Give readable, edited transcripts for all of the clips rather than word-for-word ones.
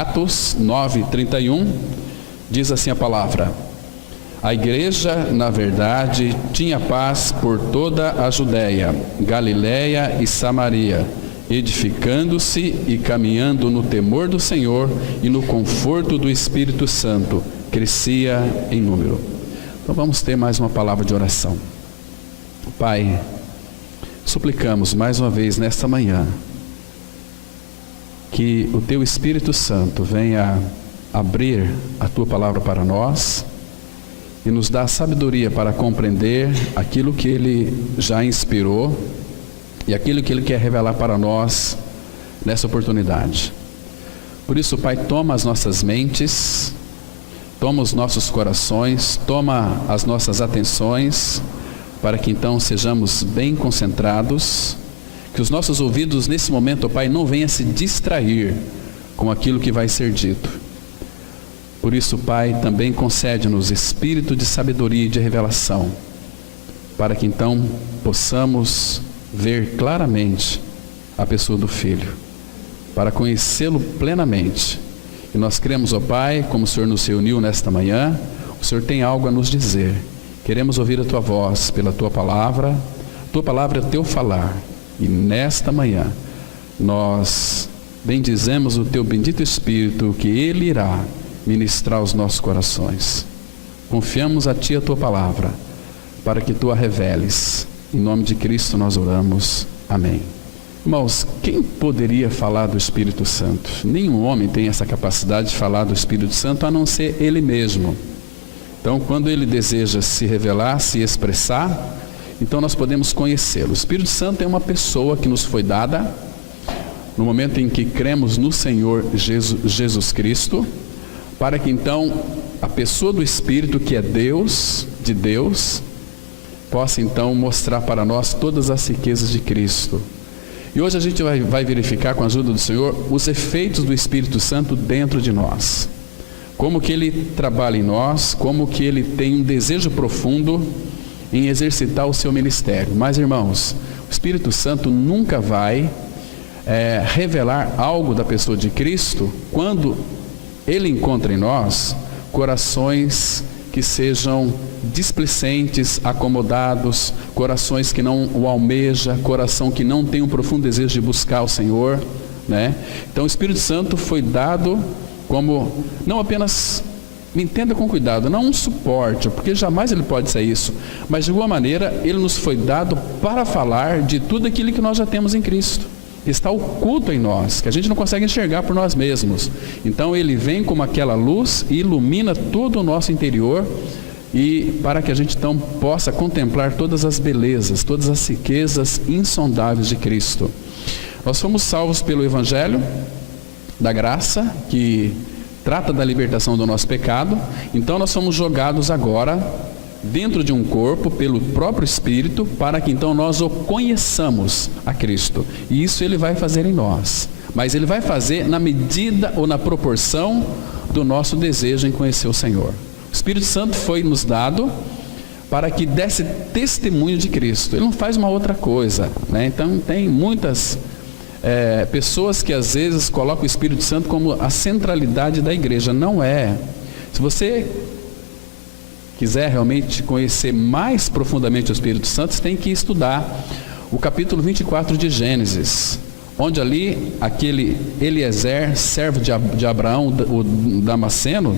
Atos 9:31, diz assim a palavra: a igreja, na verdade, tinha paz por toda a Judéia, Galiléia e Samaria, edificando-se e caminhando no temor do Senhor e no conforto do Espírito Santo, crescia em número. Então vamos ter mais uma palavra de oração. Pai, suplicamos mais uma vez nesta manhã que o Teu Espírito Santo venha abrir a Tua palavra para nós e nos dá sabedoria para compreender aquilo que Ele já inspirou e aquilo que Ele quer revelar para nós nessa oportunidade. Por isso, Pai, toma as nossas mentes, toma os nossos corações, toma as nossas atenções, para que então sejamos bem concentrados, que os nossos ouvidos nesse momento, Pai, não venham se distrair com aquilo que vai ser dito. Por isso, Pai, também concede-nos espírito de sabedoria e de revelação, para que então possamos ver claramente a pessoa do Filho, para conhecê-lo plenamente. E nós cremos, ó Pai, como o Senhor nos reuniu nesta manhã, o Senhor tem algo a nos dizer. Queremos ouvir a Tua voz pela Tua palavra é o Teu falar. E nesta manhã, nós bendizemos o Teu bendito Espírito, que Ele irá ministrar os nossos corações. Confiamos a Ti a Tua palavra, para que Tu a reveles. Em nome de Cristo nós oramos. Amém. Irmãos, quem poderia falar do Espírito Santo? Nenhum homem tem essa capacidade de falar do Espírito Santo, a não ser Ele mesmo. Então, quando Ele deseja se revelar, se expressar, então nós podemos conhecê-lo. O Espírito Santo é uma pessoa que nos foi dada no momento em que cremos no Senhor Jesus Cristo, para que então a pessoa do Espírito, que é Deus, de Deus, possa então mostrar para nós todas as riquezas de Cristo. E hoje a gente vai verificar, com a ajuda do Senhor, os efeitos do Espírito Santo dentro de nós. Como que Ele trabalha em nós, como que Ele tem um desejo profundo em exercitar o seu ministério. Mas, irmãos, o Espírito Santo nunca vai revelar algo da pessoa de Cristo quando Ele encontra em nós corações que sejam displicentes, acomodados, corações que não o almeja, coração que não tem um profundo desejo de buscar o Senhor, né? Então o Espírito Santo foi dado como, não apenas, me entenda com cuidado, não um suporte, porque jamais ele pode ser isso, mas de alguma maneira ele nos foi dado para falar de tudo aquilo que nós já temos em Cristo. Está oculto em nós, que a gente não consegue enxergar por nós mesmos. Então ele vem como aquela luz e ilumina todo o nosso interior, e para que a gente então possa contemplar todas as belezas, todas as riquezas insondáveis de Cristo. Nós fomos salvos pelo Evangelho da graça, que trata da libertação do nosso pecado. Então nós somos jogados agora dentro de um corpo pelo próprio Espírito, para que então nós o conheçamos a Cristo. E isso Ele vai fazer em nós, mas Ele vai fazer na medida ou na proporção do nosso desejo em conhecer o Senhor. O Espírito Santo foi nos dado para que desse testemunho de Cristo. Ele não faz uma outra coisa, né? Então tem muitas pessoas que às vezes colocam o Espírito Santo como a centralidade da igreja. Não é. Se você quiser realmente conhecer mais profundamente o Espírito Santo, você tem que estudar o capítulo 24 de Gênesis, onde ali aquele Eliezer, servo de Abraão, o Damasceno,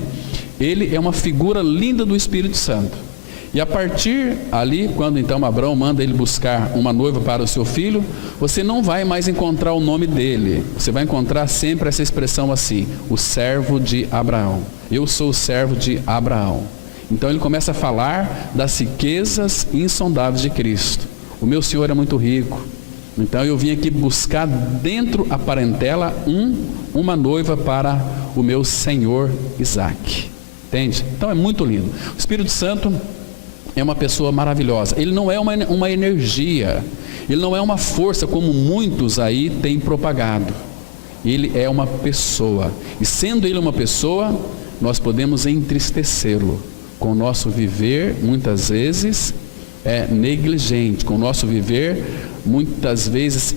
ele é uma figura linda do Espírito Santo. E a partir ali, quando então Abraão manda ele buscar uma noiva para o seu filho, você não vai mais encontrar o nome dele, você vai encontrar sempre essa expressão assim: o servo de Abraão. Eu sou o servo de Abraão. Então ele começa a falar das riquezas insondáveis de Cristo. O meu Senhor é muito rico, então eu vim aqui buscar dentro a parentela uma noiva para o meu Senhor Isaac. Entende? Então é muito lindo. O Espírito Santo é uma pessoa maravilhosa. Ele não é uma energia, ele não é uma força como muitos aí têm propagado. Ele é uma pessoa, e sendo ele uma pessoa, nós podemos entristecê-lo com o nosso viver, muitas vezes negligente, com o nosso viver muitas vezes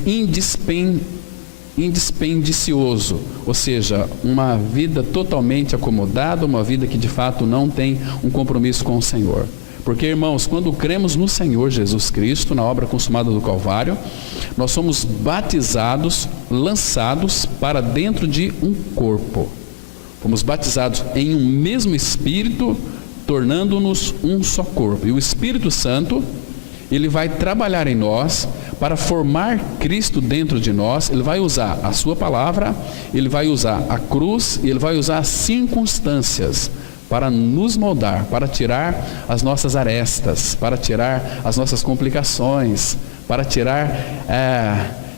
indispendicioso, ou seja, uma vida totalmente acomodada, uma vida que de fato não tem um compromisso com o Senhor. Porque, irmãos, quando cremos no Senhor Jesus Cristo, na obra consumada do Calvário, nós somos batizados, lançados para dentro de um corpo. Fomos batizados em um mesmo Espírito, tornando-nos um só corpo. E o Espírito Santo, ele vai trabalhar em nós para formar Cristo dentro de nós. Ele vai usar a sua palavra, ele vai usar a cruz, e ele vai usar as circunstâncias para nos moldar, para tirar as nossas arestas, para tirar as nossas complicações, para tirar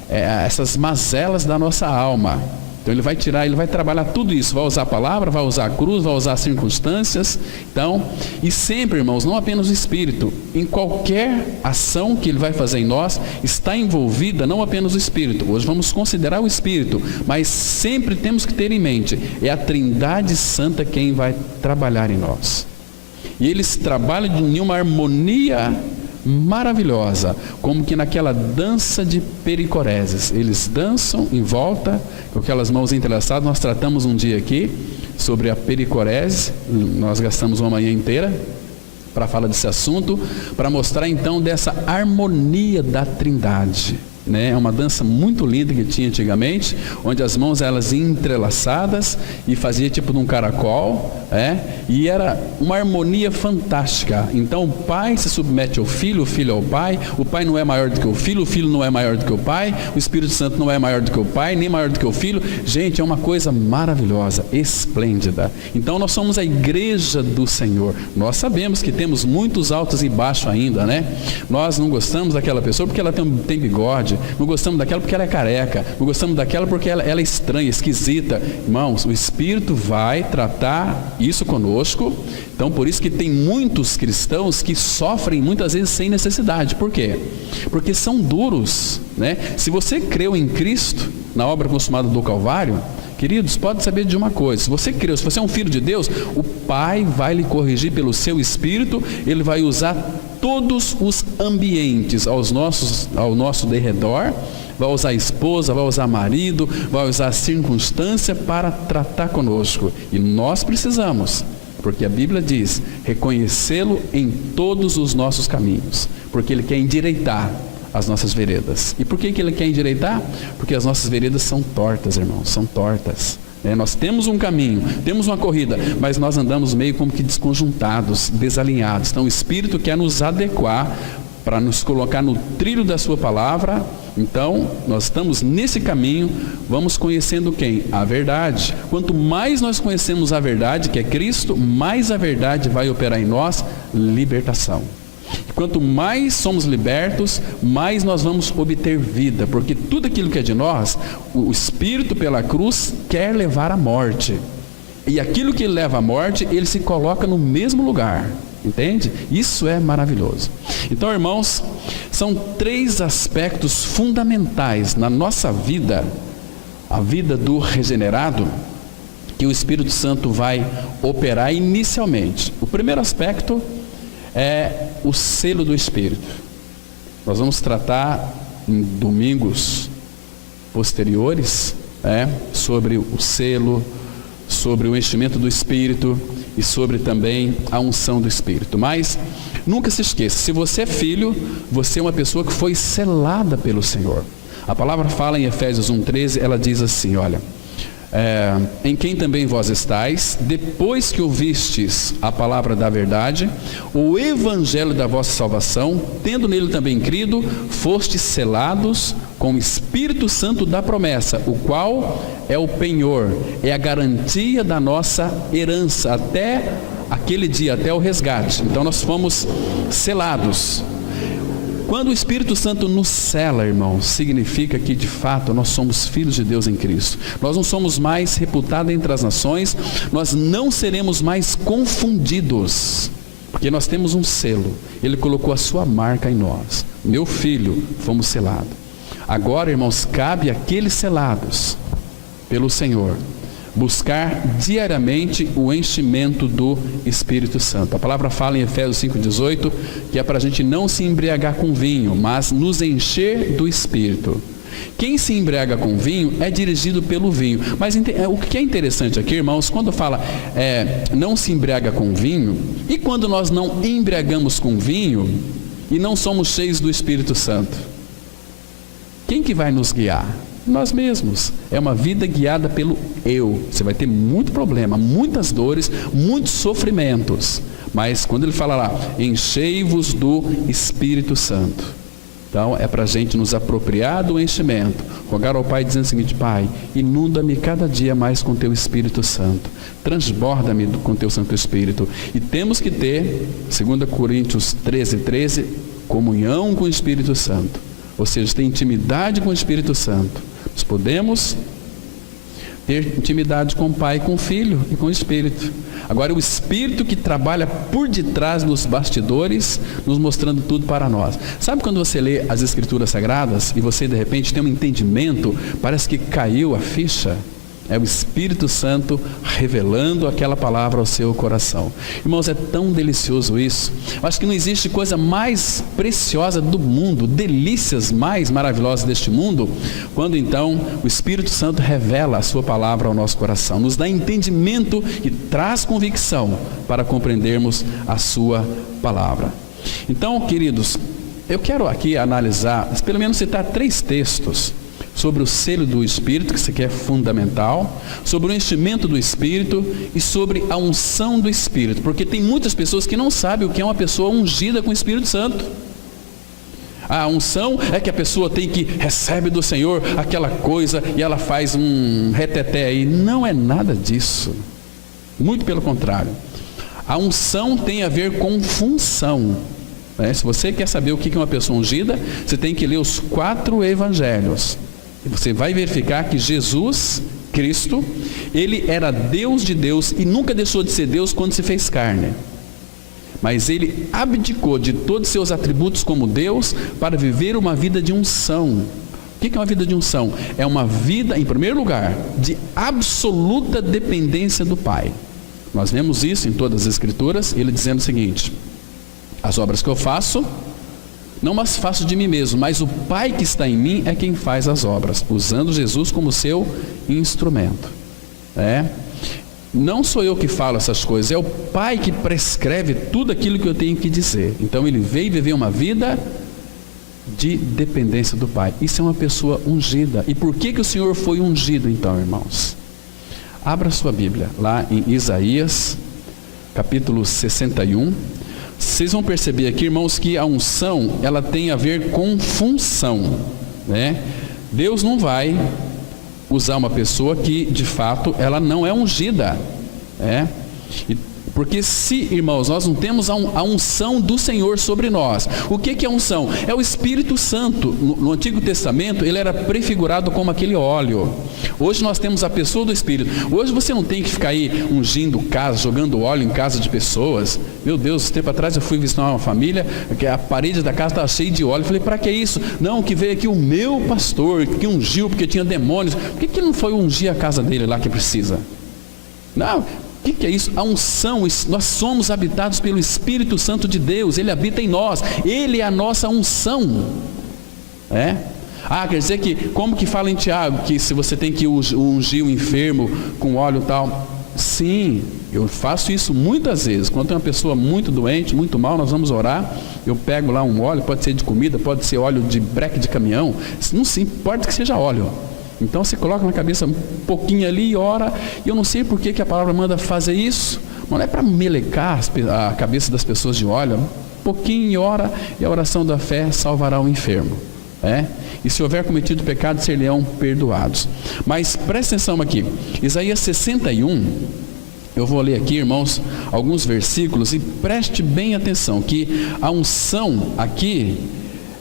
essas mazelas da nossa alma. Então ele vai tirar, ele vai trabalhar tudo isso, vai usar a palavra, vai usar a cruz, vai usar as circunstâncias. Então, e sempre, irmãos, não apenas o Espírito, em qualquer ação que ele vai fazer em nós, está envolvida não apenas o Espírito. Hoje vamos considerar o Espírito, mas sempre temos que ter em mente, é a Trindade Santa quem vai trabalhar em nós. E eles trabalham em uma harmonia maravilhosa, como que naquela dança de pericoreses. Eles dançam em volta com aquelas mãos entrelaçadas. Nós tratamos um dia aqui sobre a pericorese, nós gastamos uma manhã inteira para falar desse assunto, para mostrar então dessa harmonia da Trindade, né? É uma dança muito linda que tinha antigamente, onde as mãos elas entrelaçadas e fazia tipo de um caracol, e era uma harmonia fantástica. Então o pai se submete ao filho, o filho ao pai, o pai não é maior do que o filho não é maior do que o pai, o Espírito Santo não é maior do que o pai, nem maior do que o filho. Gente, é uma coisa maravilhosa, esplêndida. Então nós somos a igreja do Senhor. Nós sabemos que temos muitos altos e baixos ainda, né? Nós não gostamos daquela pessoa porque ela tem bigode, não gostamos daquela porque ela é careca, não gostamos daquela porque ela é estranha, esquisita. Irmãos, o Espírito vai tratar isso conosco. Então por isso que tem muitos cristãos que sofrem muitas vezes sem necessidade. Por quê? Porque são duros, né? Se você creu em Cristo, na obra consumada do Calvário, queridos, pode saber de uma coisa: se você creu, se você é um filho de Deus, o Pai vai lhe corrigir pelo seu Espírito. Ele vai usar todos os ambientes ao nosso derredor, vai usar a esposa, vai usar marido, vai usar a circunstância para tratar conosco. E nós precisamos, porque a Bíblia diz, reconhecê-lo em todos os nossos caminhos, porque Ele quer endireitar as nossas veredas. E por que Ele quer endireitar? Porque as nossas veredas são tortas, irmãos, são tortas. Nós temos um caminho, temos uma corrida, mas nós andamos meio como que desconjuntados, desalinhados. Então o Espírito quer nos adequar para nos colocar no trilho da sua palavra. Então nós estamos nesse caminho, vamos conhecendo quem? A verdade. Quanto mais nós conhecemos a verdade, que é Cristo, mais a verdade vai operar em nós libertação. Quanto mais somos libertos, mais nós vamos obter vida, porque tudo aquilo que é de nós, o Espírito pela cruz quer levar à morte, e aquilo que ele leva à morte, ele se coloca no mesmo lugar, entende? Isso é maravilhoso. Então, irmãos, são 3 aspectos fundamentais na nossa vida, a vida do regenerado, que o Espírito Santo vai operar inicialmente. O primeiro aspecto é o selo do Espírito. Nós vamos tratar em domingos posteriores sobre o selo, sobre o enchimento do Espírito e sobre também a unção do Espírito. Mas nunca se esqueça, se você é filho, você é uma pessoa que foi selada pelo Senhor. A palavra fala em Efésios 1:13, ela diz assim, olha, em quem também vós estáis, depois que ouvistes a palavra da verdade, o evangelho da vossa salvação, tendo nele também crido, fostes selados com o Espírito Santo da promessa, o qual é o penhor, é a garantia da nossa herança, até aquele dia, até o resgate. Então nós fomos selados. Quando o Espírito Santo nos sela, irmãos, significa que de fato nós somos filhos de Deus em Cristo. Nós não somos mais reputados entre as nações, nós não seremos mais confundidos, porque nós temos um selo. Ele colocou a sua marca em nós. Meu filho, fomos selados. Agora, irmãos, cabe àqueles selados pelo Senhor buscar diariamente o enchimento do Espírito Santo. A palavra fala em Efésios 5:18 que é para a gente não se embriagar com vinho, mas nos encher do Espírito. Quem se embriaga com vinho é dirigido pelo vinho. Mas o que é interessante aqui, irmãos, quando fala não se embriaga com vinho, e quando nós não embriagamos com vinho e não somos cheios do Espírito Santo? Quem que vai nos guiar? Nós mesmos. É uma vida guiada pelo eu. Você vai ter muito problema, muitas dores, muitos sofrimentos. Mas quando ele fala lá, enchei-vos do Espírito Santo. Então é para a gente nos apropriar do enchimento. Rogar ao Pai dizendo o seguinte: Pai, inunda-me cada dia mais com Teu Espírito Santo. Transborda-me com Teu Santo Espírito. E temos que ter, 2 Coríntios 13:13, comunhão com o Espírito Santo. Ou seja, ter intimidade com o Espírito Santo. Nós podemos ter intimidade com o Pai, com o Filho e com o Espírito. Agora, o Espírito que trabalha por detrás dos bastidores, nos mostrando tudo para nós. Sabe quando você lê as Escrituras Sagradas e você de repente tem um entendimento, parece que caiu a ficha? É o Espírito Santo revelando aquela palavra ao seu coração. Irmãos, é tão delicioso isso. Eu acho que não existe coisa mais preciosa do mundo, delícias mais maravilhosas deste mundo, quando então o Espírito Santo revela a sua palavra ao nosso coração, nos dá entendimento e traz convicção para compreendermos a sua palavra. Então, queridos, eu quero aqui analisar, pelo menos citar 3 textos sobre o selo do Espírito, que isso aqui é fundamental, sobre o enchimento do Espírito e sobre a unção do Espírito, porque tem muitas pessoas que não sabem o que é uma pessoa ungida com o Espírito Santo. A unção é que a pessoa tem que recebe do Senhor aquela coisa e ela faz um reteté aí. Não é nada disso, muito pelo contrário. A unção tem a ver com função. Se você quer saber o que é uma pessoa ungida, você tem que ler os 4 evangelhos. E você vai verificar que Jesus, Cristo, ele era Deus de Deus e nunca deixou de ser Deus quando se fez carne. Mas ele abdicou de todos os seus atributos como Deus para viver uma vida de unção. O que é uma vida de unção? É uma vida, em primeiro lugar, de absoluta dependência do Pai. Nós vemos isso em todas as Escrituras, ele dizendo o seguinte: as obras que eu faço, não as faço de mim mesmo, mas o Pai que está em mim é quem faz as obras, usando Jesus como seu instrumento. Não sou eu que falo essas coisas, é o Pai que prescreve tudo aquilo que eu tenho que dizer. Então ele veio viver uma vida de dependência do Pai. Isso é uma pessoa ungida. E por que o Senhor foi ungido então, irmãos? Abra sua Bíblia lá em Isaías capítulo 61. Vocês vão perceber aqui, irmãos, que a unção, ela tem a ver com função, Deus não vai usar uma pessoa que, de fato, ela não é ungida, Porque se, irmãos, nós não temos a unção do Senhor sobre nós. O que é unção? É o Espírito Santo. No Antigo Testamento, ele era prefigurado como aquele óleo. Hoje nós temos a pessoa do Espírito. Hoje você não tem que ficar aí ungindo casa, jogando óleo em casa de pessoas. Meu Deus, tempo atrás eu fui visitar uma família, que a parede da casa estava cheia de óleo. Eu falei, para que isso? Não, que veio aqui o meu pastor, que ungiu porque tinha demônios. Por que ele não foi ungir a casa dele lá que precisa? Não. O que é isso? A unção, nós somos habitados pelo Espírito Santo de Deus, ele habita em nós, ele é a nossa unção. Quer dizer que, como que fala em Tiago, que se você tem que ungir o enfermo com óleo e tal? Sim, eu faço isso muitas vezes. Quando tem uma pessoa muito doente, muito mal, nós vamos orar, eu pego lá um óleo, pode ser de comida, pode ser óleo de breque de caminhão, não se importa que seja óleo. Então você coloca na cabeça um pouquinho ali e ora. E eu não sei por que a palavra manda fazer isso. Não é para melecar a cabeça das pessoas de óleo. Um pouquinho e ora, e a oração da fé salvará o enfermo. E se houver cometido pecado, ser-lhe-ão perdoados. Mas presta atenção aqui. Isaías 61. Eu vou ler aqui, irmãos, alguns versículos e preste bem atenção que a unção aqui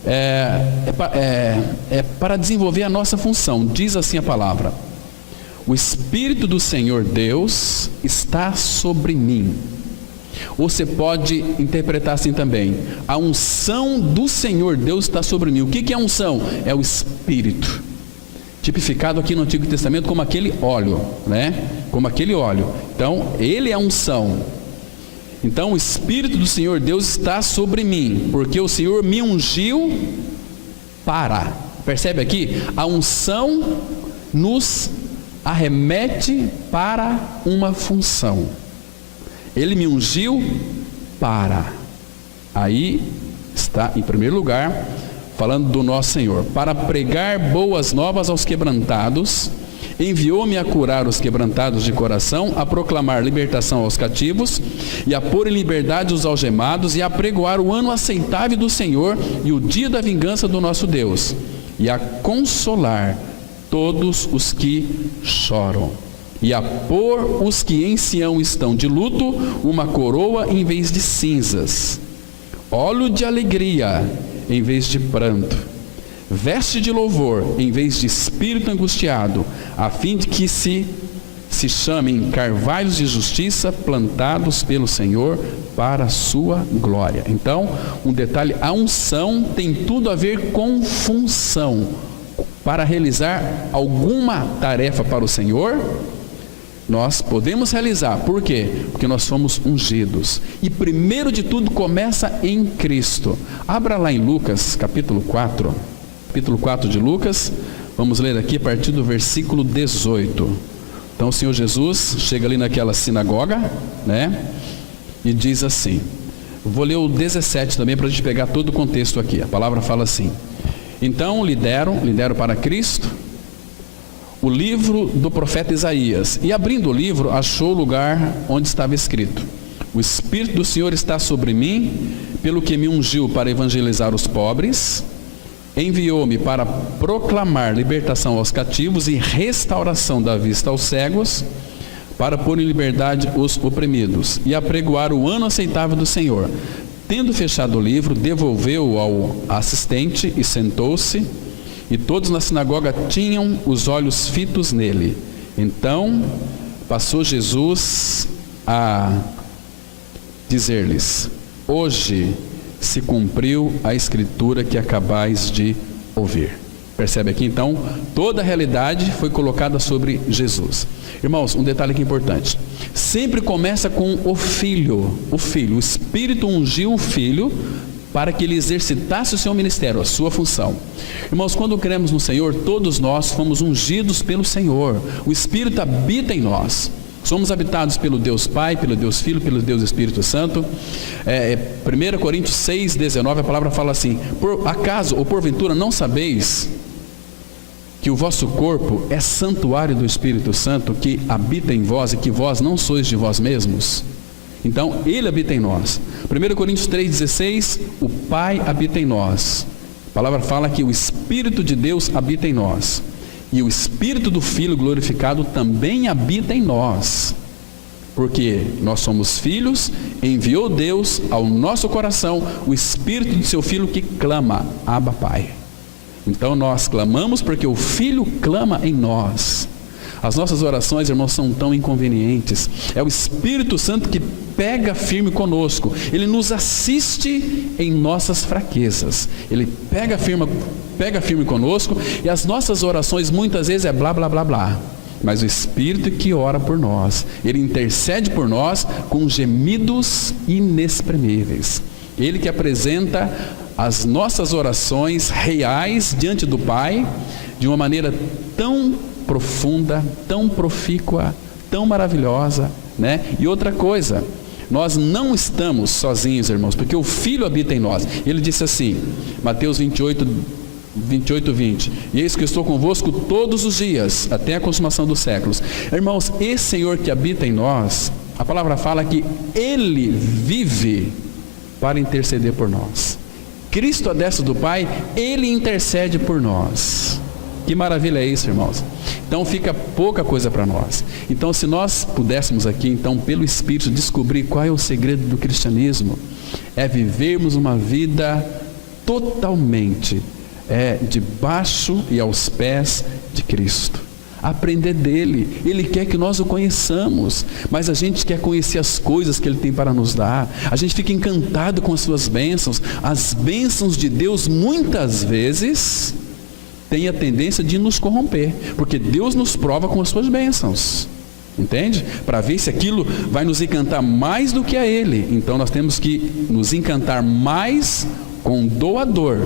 é para desenvolver a nossa função. Diz assim a palavra: o Espírito do Senhor Deus está sobre mim. Ou você pode interpretar assim também: a unção do Senhor Deus está sobre mim. O que é a unção? É o Espírito, tipificado aqui no Antigo Testamento como aquele óleo, como aquele óleo. Então ele é a unção. Então o Espírito do Senhor Deus está sobre mim, porque o Senhor me ungiu para. Percebe aqui? A unção nos arremete para uma função. Ele me ungiu para. Aí está, em primeiro lugar, falando do nosso Senhor. Para pregar boas novas aos quebrantados, enviou-me a curar os quebrantados de coração, a proclamar libertação aos cativos, e a pôr em liberdade os algemados, e a pregoar o ano aceitável do Senhor, e o dia da vingança do nosso Deus, e a consolar todos os que choram, e a pôr os que em Sião estão de luto, uma coroa em vez de cinzas, óleo de alegria em vez de pranto, veste de louvor em vez de espírito angustiado, a fim de que se chamem carvalhos de justiça plantados pelo Senhor para a sua glória. Então, um detalhe, a unção tem tudo a ver com função. Para realizar alguma tarefa para o Senhor, nós podemos realizar. Por quê? Porque nós fomos ungidos. E primeiro de tudo começa em Cristo. Abra lá em Lucas, capítulo 4. Capítulo 4 de Lucas. Vamos ler aqui a partir do versículo 18. Então o Senhor Jesus chega ali naquela sinagoga, né? E diz assim. Vou ler o 17 também para a gente pegar todo o contexto aqui. A palavra fala assim. Então lhe deram para Cristo o livro do profeta Isaías, e abrindo o livro achou o lugar onde estava escrito: o Espírito do Senhor está sobre mim, pelo que me ungiu para evangelizar os pobres, enviou-me para proclamar libertação aos cativos e restauração da vista aos cegos, para pôr em liberdade os oprimidos, e apregoar o ano aceitável do Senhor. Tendo fechado o livro, devolveu-o ao assistente e sentou-se, e todos na sinagoga tinham os olhos fitos nele. Então passou Jesus a dizer-lhes: hoje se cumpriu a escritura que acabais de ouvir. Percebe aqui então, toda a realidade foi colocada sobre Jesus. Irmãos, um detalhe aqui importante: sempre começa com o Filho. O Espírito ungiu o Filho para que ele exercitasse o seu ministério, a sua função. Irmãos, quando cremos no Senhor, todos nós fomos ungidos pelo Senhor. O Espírito habita em nós. Somos habitados pelo Deus Pai, pelo Deus Filho, pelo Deus Espírito Santo. 1 Coríntios 6,19, a palavra fala assim: por acaso ou porventura não sabeis que o vosso corpo é santuário do Espírito Santo, que habita em vós, e que vós não sois de vós mesmos? Então, Ele habita em nós. 1 Coríntios 3,16, o Pai habita em nós. A palavra fala que o Espírito de Deus habita em nós. E o Espírito do Filho glorificado também habita em nós. Porque nós somos filhos, enviou Deus ao nosso coração o Espírito do seu Filho que clama: Abba, Pai. Então nós clamamos porque o Filho clama em nós. As nossas orações, irmãos, são tão inconvenientes. É o Espírito Santo que pega firme conosco. Ele nos assiste em nossas fraquezas. Ele pega firme conosco, e as nossas orações muitas vezes é blá, blá, blá, blá. Mas o Espírito que ora por nós, Ele intercede por nós com gemidos inexprimíveis. Ele que apresenta as nossas orações reais diante do Pai, de uma maneira tão profunda, tão profícua, tão maravilhosa, né? E outra coisa, nós não estamos sozinhos, irmãos, porque o Filho habita em nós. Ele disse assim, Mateus 28, 20: e eis que eu estou convosco todos os dias, até a consumação dos séculos. Irmãos, esse Senhor que habita em nós, a palavra fala que Ele vive para interceder por nós. Cristo à destra do Pai, Ele intercede por nós. Que maravilha é isso, irmãos? Então fica pouca coisa para nós. Então, se nós pudéssemos aqui, então, pelo Espírito, descobrir qual é o segredo do cristianismo, é vivermos uma vida totalmente debaixo e aos pés de Cristo. Aprender dele. Ele quer que nós o conheçamos, mas a gente quer conhecer as coisas que ele tem para nos dar. A gente fica encantado com as suas bênçãos. As bênçãos de Deus muitas vezes têm a tendência de nos corromper, porque Deus nos prova com as suas bênçãos, entende? Para ver se aquilo vai nos encantar mais do que a ele. Então nós temos que nos encantar mais com o doador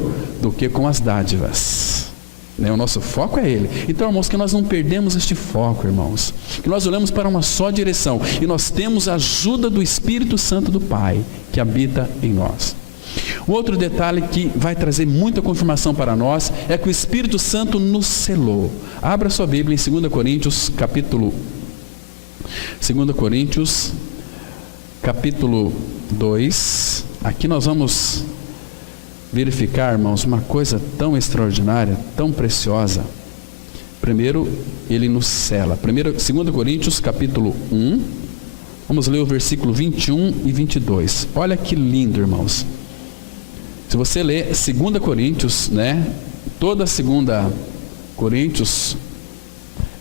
do que com as dádivas. né? O nosso foco é Ele. Então, irmãos, que nós não perdemos este foco, irmãos. Que nós olhamos para uma só direção. E nós temos a ajuda do Espírito Santo do Pai, que habita em nós. Um outro detalhe que vai trazer muita confirmação para nós é que o Espírito Santo nos selou. Abra sua Bíblia em 2 Coríntios, capítulo 2. Aqui nós vamos verificar, irmãos, uma coisa tão extraordinária, tão preciosa. Primeiro, ele nos sela. 2 Coríntios, capítulo 1. Vamos ler o versículo 21 e 22. Olha que lindo, irmãos. Se você ler 2 Coríntios, né? Toda 2 Coríntios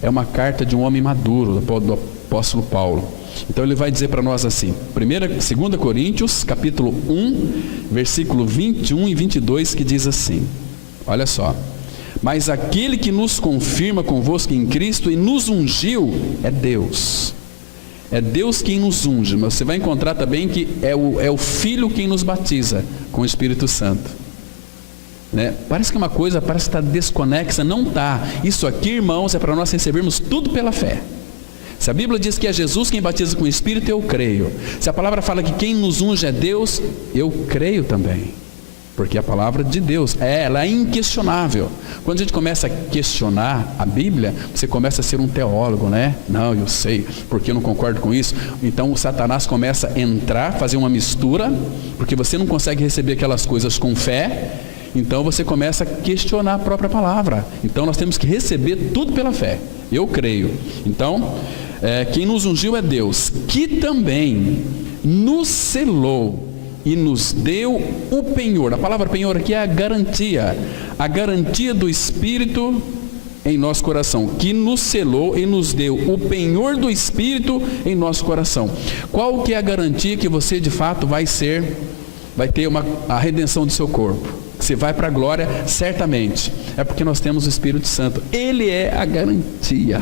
é uma carta de um homem maduro, do apóstolo Paulo. Então ele vai dizer para nós assim, 2 Coríntios, capítulo 1, versículo 21 e 22, que diz assim, olha só: mas aquele que nos confirma convosco em Cristo e nos ungiu é Deus. É Deus quem nos unge, mas você vai encontrar também que é o Filho quem nos batiza com o Espírito Santo, né? Parece que uma coisa parece estar desconexa, não está. Isso aqui, irmãos, é para nós recebermos tudo pela fé. Se a Bíblia diz que é Jesus quem batiza com o Espírito, eu creio. Se a palavra fala que quem nos unge é Deus, eu creio também. Porque a palavra de Deus, ela é inquestionável. Quando a gente começa a questionar a Bíblia, você começa a ser um teólogo, né? Não, eu sei, porque eu não concordo com isso. Então o Satanás começa a entrar, fazer uma mistura, porque você não consegue receber aquelas coisas com fé. Então você começa a questionar a própria palavra. Então nós temos que receber tudo pela fé. Eu creio. Então, quem nos ungiu é Deus, que também nos selou e nos deu o penhor. A palavra penhor aqui é a garantia do Espírito em nosso coração, que nos selou e nos deu o penhor do Espírito em nosso coração. Qual que é a garantia que você de fato vai ter a redenção do seu corpo? Você vai para a glória certamente. É porque nós temos o Espírito Santo. Ele é a garantia.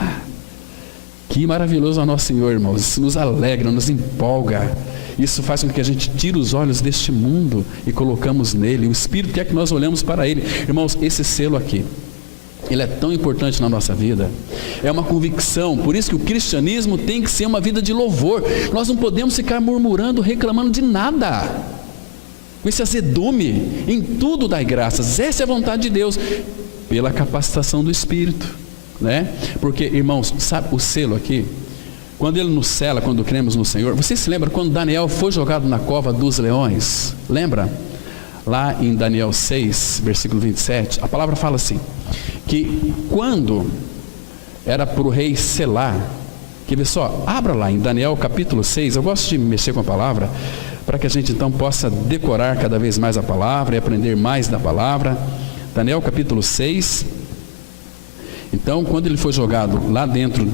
Que maravilhoso é o nosso Senhor, irmãos. Isso nos alegra, nos empolga. Isso faz com que a gente tire os olhos deste mundo e colocamos nele. O Espírito quer que nós olhemos para ele. Irmãos, esse selo aqui, ele é tão importante na nossa vida. É uma convicção. Por isso que o cristianismo tem que ser uma vida de louvor. Nós não podemos ficar murmurando, reclamando de nada. Com esse azedume, em tudo dai graças. Essa é a vontade de Deus, pela capacitação do Espírito, né? Porque, irmãos, sabe o selo aqui? Quando ele nos sela, quando cremos no Senhor, você se lembra quando Daniel foi jogado na cova dos leões? Lembra? Lá em Daniel 6, versículo 27, a palavra fala assim, que quando era para o rei selar, quer ver só, abra lá em Daniel capítulo 6, eu gosto de mexer com a palavra, para que a gente então possa decorar cada vez mais a palavra e aprender mais da palavra. Daniel capítulo 6, então quando ele foi jogado lá dentro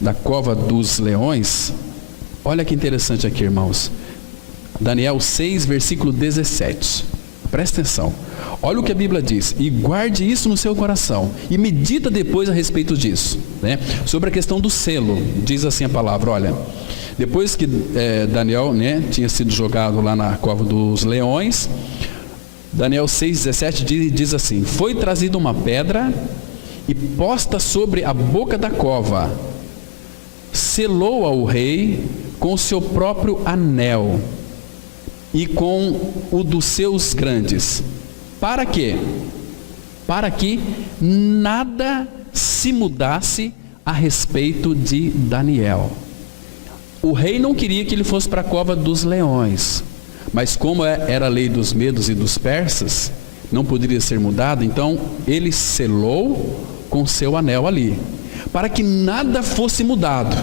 da cova dos leões, olha que interessante aqui, irmãos, Daniel 6, versículo 17, presta atenção, olha o que a Bíblia diz, e guarde isso no seu coração, e medita depois a respeito disso, né? Sobre a questão do selo, diz assim a palavra, olha, depois que Daniel, né, tinha sido jogado lá na cova dos leões, Daniel 6,17 diz assim, foi trazida uma pedra e posta sobre a boca da cova, selou ao rei com o seu próprio anel e com o dos seus grandes. Para quê? Para que nada se mudasse a respeito de Daniel. O rei não queria que ele fosse para a cova dos leões, mas como era a lei dos medos e dos persas, não poderia ser mudado, então ele selou com seu anel ali, para que nada fosse mudado,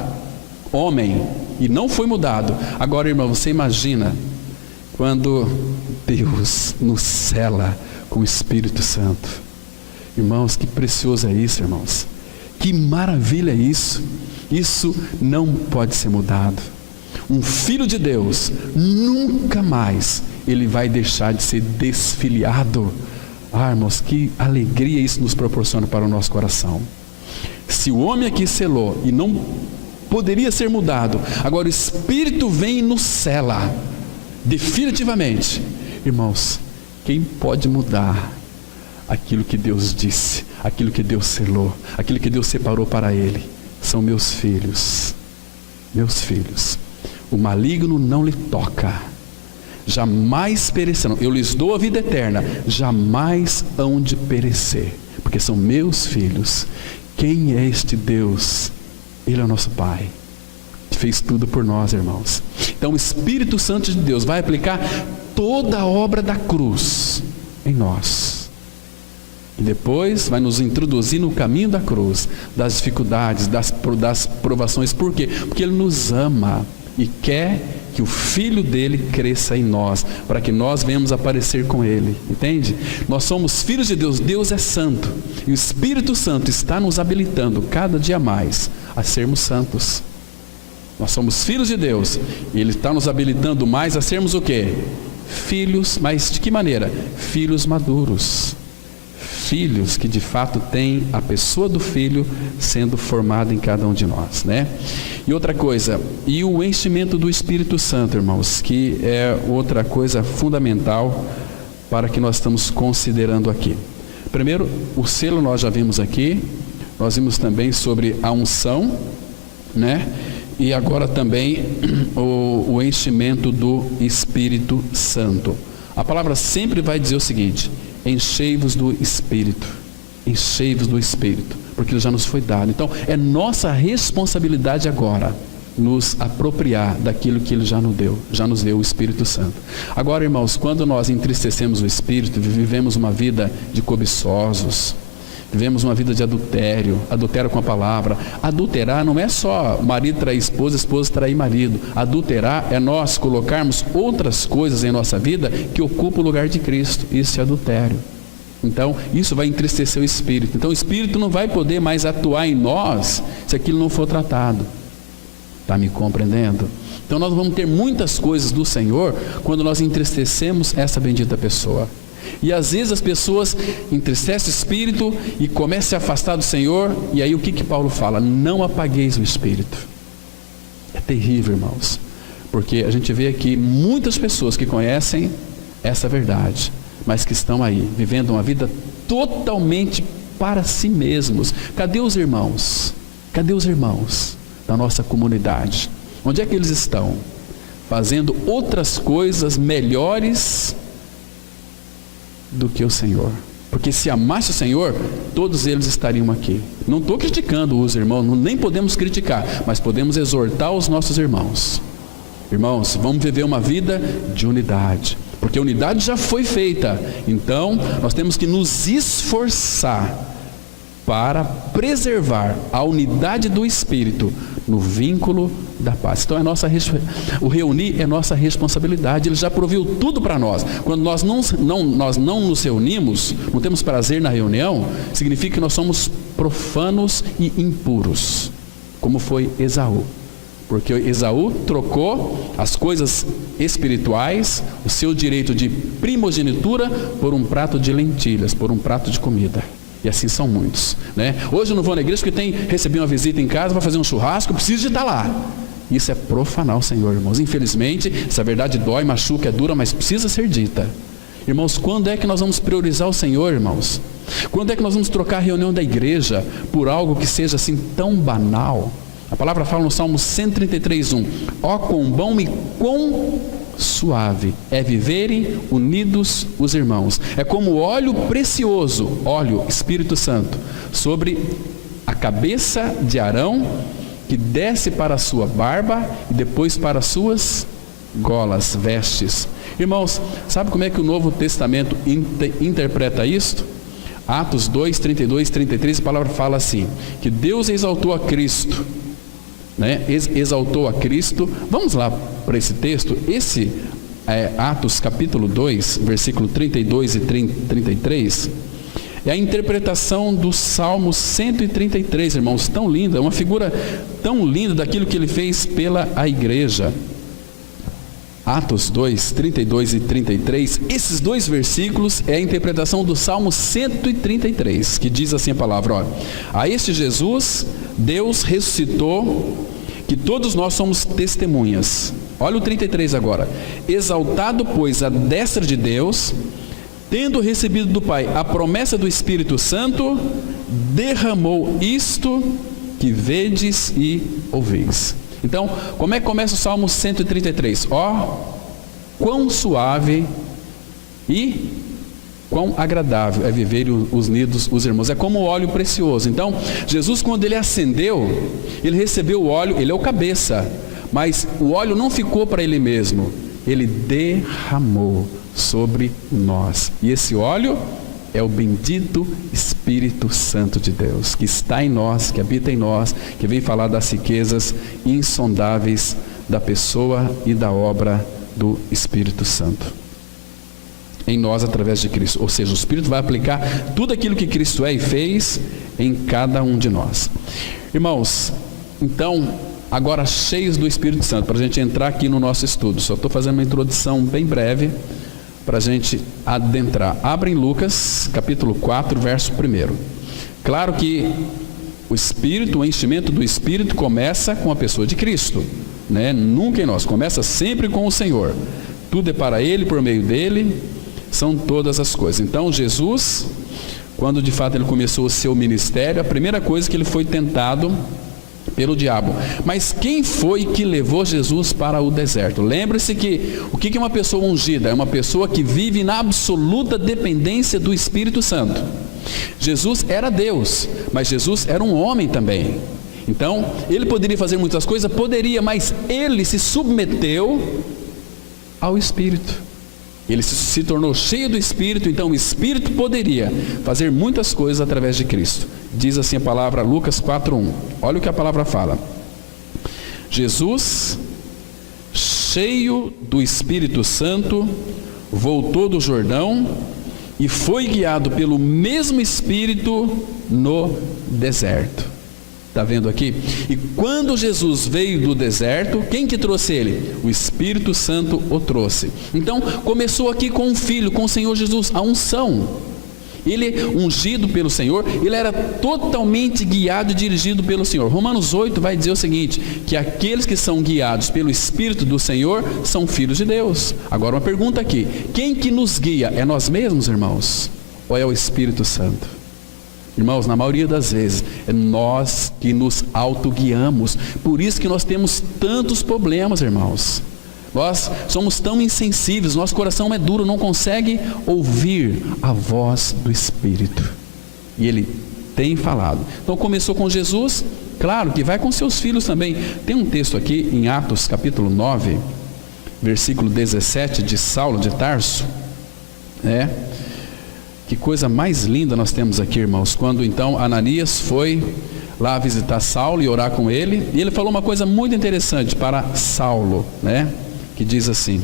homem, e não foi mudado. Agora, irmão, você imagina quando Deus nos sela com o Espírito Santo. Irmãos, que precioso é isso, irmãos, que maravilha é isso. Isso não pode ser mudado. Um filho de Deus, nunca mais ele vai deixar de ser desfiliado. Ah, irmãos, que alegria isso nos proporciona para o nosso coração. Se o homem aqui selou e não poderia ser mudado, agora o Espírito vem e nos sela definitivamente. Irmãos, quem pode mudar aquilo que Deus disse, aquilo que Deus selou, aquilo que Deus separou para ele. São meus filhos, meus filhos. O maligno não lhe toca, jamais perecerão. Eu lhes dou a vida eterna, jamais hão de perecer, porque são meus filhos. Quem é este Deus? Ele é o nosso Pai, que fez tudo por nós, irmãos. Então o Espírito Santo de Deus vai aplicar toda a obra da cruz em nós, e depois vai nos introduzir no caminho da cruz, das dificuldades, das provações. Por quê? Porque Ele nos ama e quer que o Filho dele cresça em nós, para que nós venhamos aparecer com Ele, entende? Nós somos filhos de Deus, Deus é santo, e o Espírito Santo está nos habilitando cada dia mais a sermos santos. Nós somos filhos de Deus, e Ele está nos habilitando mais a sermos o quê? Filhos, mas de que maneira? Filhos maduros, filhos que de fato têm a pessoa do Filho sendo formada em cada um de nós, né? E outra coisa, e o enchimento do Espírito Santo, irmãos, que é outra coisa fundamental para que nós estamos considerando aqui. Primeiro, o selo nós já vimos aqui, nós vimos também sobre a unção, né? E agora também o enchimento do Espírito Santo. A palavra sempre vai dizer o seguinte: enchei-vos do Espírito, enchei-vos do Espírito, porque Ele já nos foi dado. Então é nossa responsabilidade agora nos apropriar daquilo que Ele já nos deu o Espírito Santo. Agora, irmãos, quando nós entristecemos o Espírito, vivemos uma vida de cobiçosos, vivemos uma vida de adultério com a palavra. Adulterar não é só marido trair esposa, esposa trair marido. Adulterar é nós colocarmos outras coisas em nossa vida que ocupam o lugar de Cristo. Isso é adultério. Então, isso vai entristecer o Espírito. Então, o Espírito não vai poder mais atuar em nós se aquilo não for tratado. Está me compreendendo? Então, nós vamos ter muitas coisas do Senhor quando nós entristecemos essa bendita pessoa. E às vezes as pessoas entristecem o Espírito e começam a se afastar do Senhor. E aí o que Paulo fala? Não apagueis o Espírito. É terrível, irmãos, porque a gente vê aqui muitas pessoas que conhecem essa verdade, mas que estão aí vivendo uma vida totalmente para si mesmos. Cadê os irmãos? Cadê os irmãos da nossa comunidade? Onde é que eles estão? Fazendo outras coisas melhores do que o Senhor. Porque se amasse o Senhor, todos eles estariam aqui. Não estou criticando os irmãos, nem podemos criticar, mas podemos exortar os nossos irmãos. Irmãos, vamos viver uma vida de unidade, porque a unidade já foi feita. Então nós temos que nos esforçar para preservar a unidade do Espírito no vínculo da paz. Então o reunir é nossa responsabilidade. Ele já proviu tudo para nós. Quando nós não nos reunimos, não temos prazer na reunião, significa que nós somos profanos e impuros, como foi Esaú. Porque Esaú trocou as coisas espirituais, o seu direito de primogenitura, por um prato de lentilhas, por um prato de comida. E assim são muitos, né? Hoje eu não vou na igreja porque recebi uma visita em casa, vai fazer um churrasco, eu preciso de estar lá. Isso é profanar o Senhor, irmãos. Infelizmente, essa verdade dói, machuca, é dura, mas precisa ser dita. Irmãos, quando é que nós vamos priorizar o Senhor, irmãos? Quando é que nós vamos trocar a reunião da igreja por algo que seja assim tão banal? A palavra fala no Salmo 133:1: ó quão bom e quão suave é viverem unidos os irmãos. É como óleo precioso, óleo, Espírito Santo, sobre a cabeça de Arão, que desce para a sua barba e depois para as suas golas, vestes. Irmãos, sabe como é que o Novo Testamento interpreta isto? Atos 2, 32, 33, a palavra fala assim, que Deus exaltou a Cristo, né? Exaltou a Cristo. Vamos lá para esse texto. Esse é Atos capítulo 2, versículo 32 e 33. É a interpretação do Salmo 133, irmãos. Tão linda, é uma figura tão linda daquilo que ele fez pela a igreja. Atos 2, 32 e 33, esses dois versículos é a interpretação do Salmo 133, que diz assim a palavra, ó, a este Jesus, Deus ressuscitou, que todos nós somos testemunhas. Olha o 33 agora, exaltado pois à destra de Deus, tendo recebido do Pai a promessa do Espírito Santo, derramou isto que vedes e ouvis. Então, como é que começa o Salmo 133? Quão suave e quão agradável é viver os unidos os irmãos. É como o óleo precioso. Então, Jesus, quando ele acendeu, ele recebeu o óleo, ele é o cabeça, mas o óleo não ficou para ele mesmo, ele derramou sobre nós. E esse óleo é o bendito Espírito Santo de Deus, que está em nós, que habita em nós, que vem falar das riquezas insondáveis da pessoa e da obra do Espírito Santo em nós através de Cristo. Ou seja, o Espírito vai aplicar tudo aquilo que Cristo é e fez em cada um de nós. Irmãos, então, agora cheios do Espírito Santo, para a gente entrar aqui no nosso estudo, só estou fazendo uma introdução bem breve para a gente adentrar. Abre em Lucas capítulo 4, verso 1. Claro que o Espírito, o enchimento do Espírito começa com a pessoa de Cristo, né? Nunca em nós, começa sempre com o Senhor. Tudo é para Ele, por meio dEle, são todas as coisas. Então Jesus, quando de fato ele começou o seu ministério, a primeira coisa que ele foi tentado pelo diabo. Mas quem foi que levou Jesus para o deserto? Lembre-se que o que é uma pessoa ungida? É uma pessoa que vive na absoluta dependência do Espírito Santo. Jesus era Deus, mas Jesus era um homem também. Então, ele poderia fazer muitas coisas? Poderia, mas ele se submeteu ao Espírito. Ele se tornou cheio do Espírito, então o Espírito poderia fazer muitas coisas através de Cristo. Diz assim a palavra, Lucas 4:1. Olha o que a palavra fala. Jesus, cheio do Espírito Santo, voltou do Jordão e foi guiado pelo mesmo Espírito no deserto. Está vendo aqui? E quando Jesus veio do deserto, quem que trouxe ele? O Espírito Santo o trouxe. Então, começou aqui com o Filho, com o Senhor Jesus, a unção. Ele, ungido pelo Senhor, ele era totalmente guiado e dirigido pelo Senhor. Romanos 8 vai dizer o seguinte, que aqueles que são guiados pelo Espírito do Senhor são filhos de Deus. Agora uma pergunta aqui, quem que nos guia? É nós mesmos, irmãos? Ou é o Espírito Santo? Irmãos, na maioria das vezes, é nós que nos autoguiamos. Por isso que nós temos tantos problemas, irmãos. Nós somos tão insensíveis, nosso coração é duro, não consegue ouvir a voz do Espírito. E Ele tem falado. Então começou com Jesus, claro que vai com seus filhos também. Tem um texto aqui em Atos capítulo 9, versículo 17, de Saulo de Tarso, que coisa mais linda nós temos aqui, irmãos. Quando então Ananias foi lá visitar Saulo e orar com ele, e ele falou uma coisa muito interessante para Saulo, que diz assim,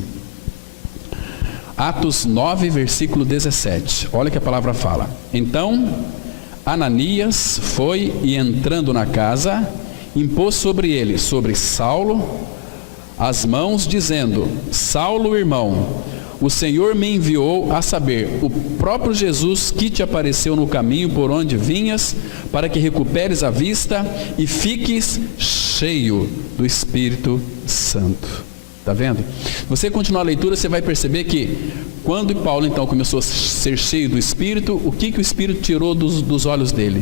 Atos 9, versículo 17, olha que a palavra fala. Então Ananias foi e entrando na casa, impôs sobre ele, sobre Saulo, as mãos, dizendo, Saulo, irmão, o Senhor me enviou a saber, o próprio Jesus que te apareceu no caminho por onde vinhas, para que recuperes a vista e fiques cheio do Espírito Santo. Está vendo? Você continuar a leitura, você vai perceber que quando Paulo então começou a ser cheio do Espírito, o que o Espírito tirou dos olhos dele?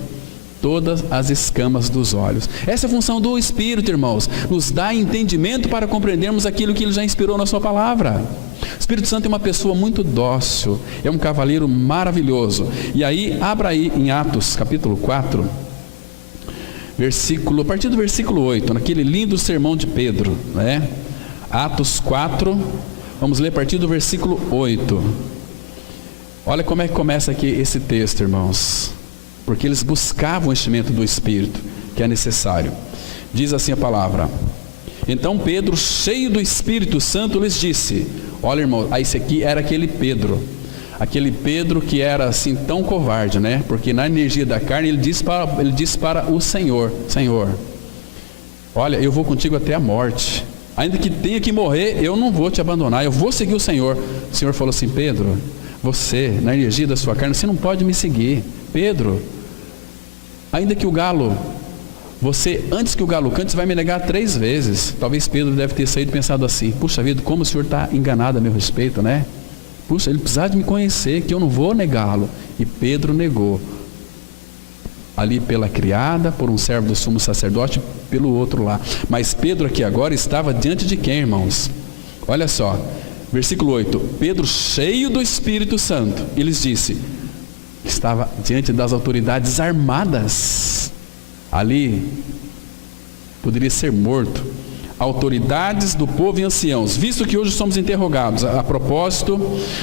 Todas as escamas dos olhos. Essa é a função do Espírito, irmãos, nos dá entendimento para compreendermos aquilo que Ele já inspirou na sua palavra. O Espírito Santo é uma pessoa muito dócil, é um cavaleiro maravilhoso. E aí, abra aí em Atos capítulo 4, a partir do versículo 8, naquele lindo sermão de Pedro, Atos 4, vamos ler a partir do versículo 8. Olha como é que começa aqui esse texto, irmãos. Porque eles buscavam o enchimento do Espírito, que é necessário. Diz assim a palavra. Então Pedro, cheio do Espírito Santo, lhes disse, olha, irmão, esse aqui era aquele Pedro que era assim tão covarde, porque na energia da carne ele disse para o Senhor, olha, eu vou contigo até a morte, ainda que tenha que morrer, eu não vou te abandonar, eu vou seguir o Senhor. O Senhor falou assim, Pedro, você, na energia da sua carne, você não pode me seguir. Pedro, ainda que o galo, antes que o galo cante, você vai me negar 3 vezes. Talvez Pedro deve ter saído e pensado assim, puxa vida, como o Senhor está enganado a meu respeito, Puxa, ele precisa de me conhecer, que eu não vou negá-lo. E Pedro negou. Ali pela criada, por um servo do sumo sacerdote, pelo outro lá. Mas Pedro aqui agora estava diante de quem, irmãos? Olha só, versículo 8. Pedro, cheio do Espírito Santo, e lhes disse, estava diante das autoridades armadas. Ali poderia ser morto. Autoridades do povo e anciãos, visto que hoje somos interrogados a propósito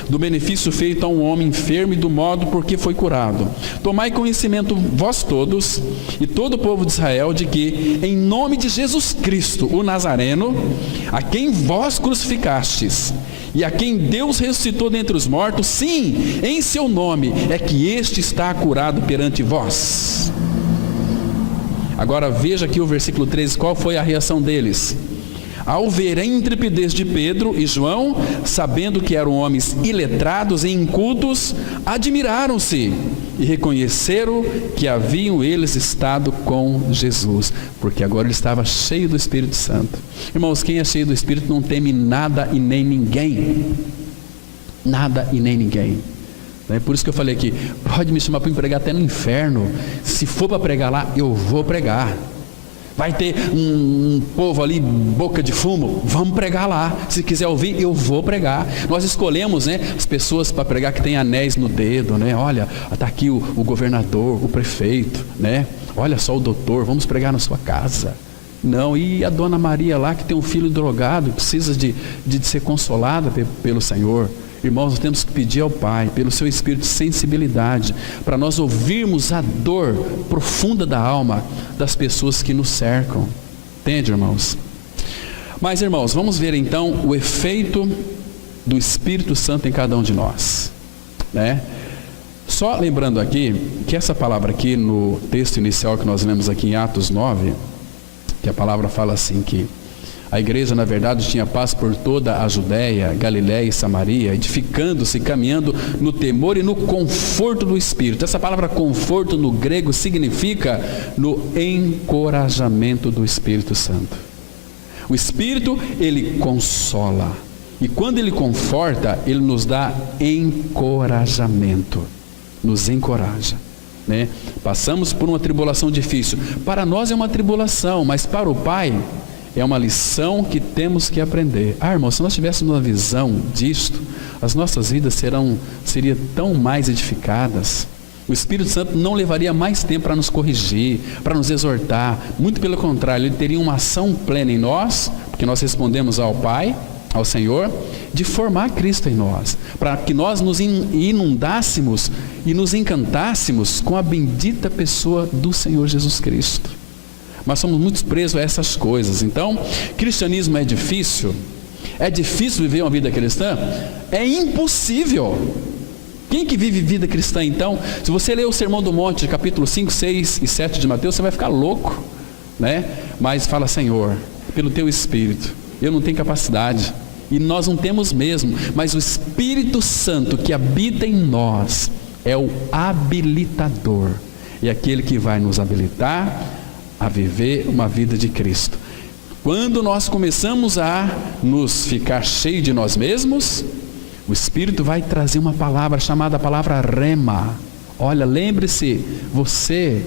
do benefício feito a um homem enfermo e do modo por que foi curado. Tomai conhecimento vós todos e todo o povo de Israel de que, em nome de Jesus Cristo, o Nazareno, a quem vós crucificastes e a quem Deus ressuscitou dentre os mortos, sim, em seu nome é que este está curado perante vós. Agora veja aqui o versículo 13, qual foi a reação deles? Ao ver a intrepidez de Pedro e João, sabendo que eram homens iletrados e incultos, admiraram-se e reconheceram que haviam eles estado com Jesus, porque agora ele estava cheio do Espírito Santo. Irmãos, quem é cheio do Espírito não teme nada e nem ninguém. Nada e nem ninguém. É por isso que eu falei aqui, pode me chamar para pregar até no inferno. Se for para pregar lá, eu vou pregar. Vai ter um povo ali, boca de fumo, vamos pregar lá. Se quiser ouvir, eu vou pregar. Nós escolhemos, as pessoas para pregar que tem anéis no dedo, Olha, está aqui o governador, o prefeito, Olha só o doutor, vamos pregar na sua casa. Não, e a dona Maria lá que tem um filho drogado, precisa de ser consolada pelo Senhor. Irmãos, nós temos que pedir ao Pai, pelo seu espírito de sensibilidade, para nós ouvirmos a dor profunda da alma das pessoas que nos cercam. Entende, irmãos? Mas, irmãos, vamos ver então o efeito do Espírito Santo em cada um de nós. Só lembrando aqui, que essa palavra aqui no texto inicial que nós lemos aqui em Atos 9, que a palavra fala assim que a igreja, na verdade, tinha paz por toda a Judéia, Galiléia e Samaria, edificando-se, caminhando no temor e no conforto do Espírito. Essa palavra conforto no grego significa no encorajamento do Espírito Santo. O Espírito, ele consola. E quando ele conforta, ele nos dá encorajamento. Nos encoraja. Passamos por uma tribulação difícil. Para nós é uma tribulação, mas para o Pai é uma lição que temos que aprender. Irmão, se nós tivéssemos uma visão disto, as nossas vidas seriam tão mais edificadas. O Espírito Santo não levaria mais tempo para nos corrigir, para nos exortar. Muito pelo contrário, ele teria uma ação plena em nós, porque nós respondemos ao Pai, ao Senhor, de formar Cristo em nós, para que nós nos inundássemos e nos encantássemos com a bendita pessoa do Senhor Jesus Cristo. Mas somos muito presos a essas coisas. Então, cristianismo é difícil? É difícil viver uma vida cristã? É impossível. Quem que vive vida cristã então? Se você ler o Sermão do Monte, capítulo 5, 6 e 7 de Mateus, você vai ficar louco, Mas fala, Senhor, pelo teu Espírito, eu não tenho capacidade, e nós não temos mesmo, mas o Espírito Santo que habita em nós é o habilitador, é aquele que vai nos habilitar a viver uma vida de Cristo. Quando nós começamos a nos ficar cheios de nós mesmos, o Espírito vai trazer uma palavra chamada palavra rema. Olha, lembre-se, você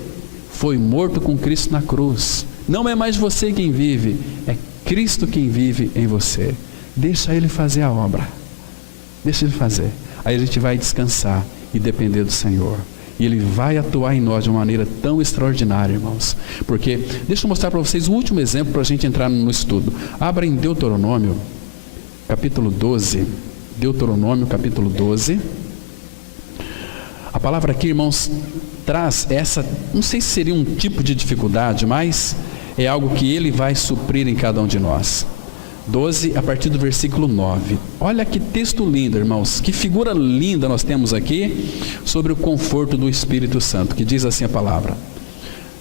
foi morto com Cristo na cruz. Não é mais você quem vive, é Cristo quem vive em você. Deixa Ele fazer a obra. Deixa Ele fazer. Aí a gente vai descansar e depender do Senhor. E Ele vai atuar em nós de uma maneira tão extraordinária, irmãos. Porque, deixa eu mostrar para vocês o último exemplo para a gente entrar no estudo. Abra em Deuteronômio, capítulo 12. Deuteronômio, capítulo 12. A palavra aqui, irmãos, traz essa, não sei se seria um tipo de dificuldade, mas é algo que Ele vai suprir em cada um de nós. 12, a partir do versículo 9. Olha que texto lindo, irmãos. Que figura linda nós temos aqui sobre o conforto do Espírito Santo, que diz assim a palavra.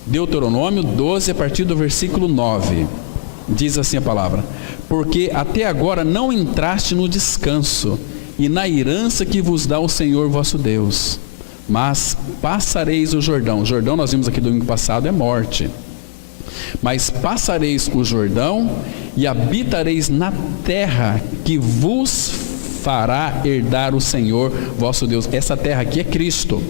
Deuteronômio 12, a partir do versículo 9. Diz assim a palavra: porque até agora não entraste no descanso e na herança que vos dá o Senhor vosso Deus, mas passareis o Jordão. O Jordão, nós vimos aqui domingo passado, é morte. Mas passareis o Jordão e habitareis na terra que vos fará herdar o Senhor vosso Deus. Essa terra aqui é Cristo.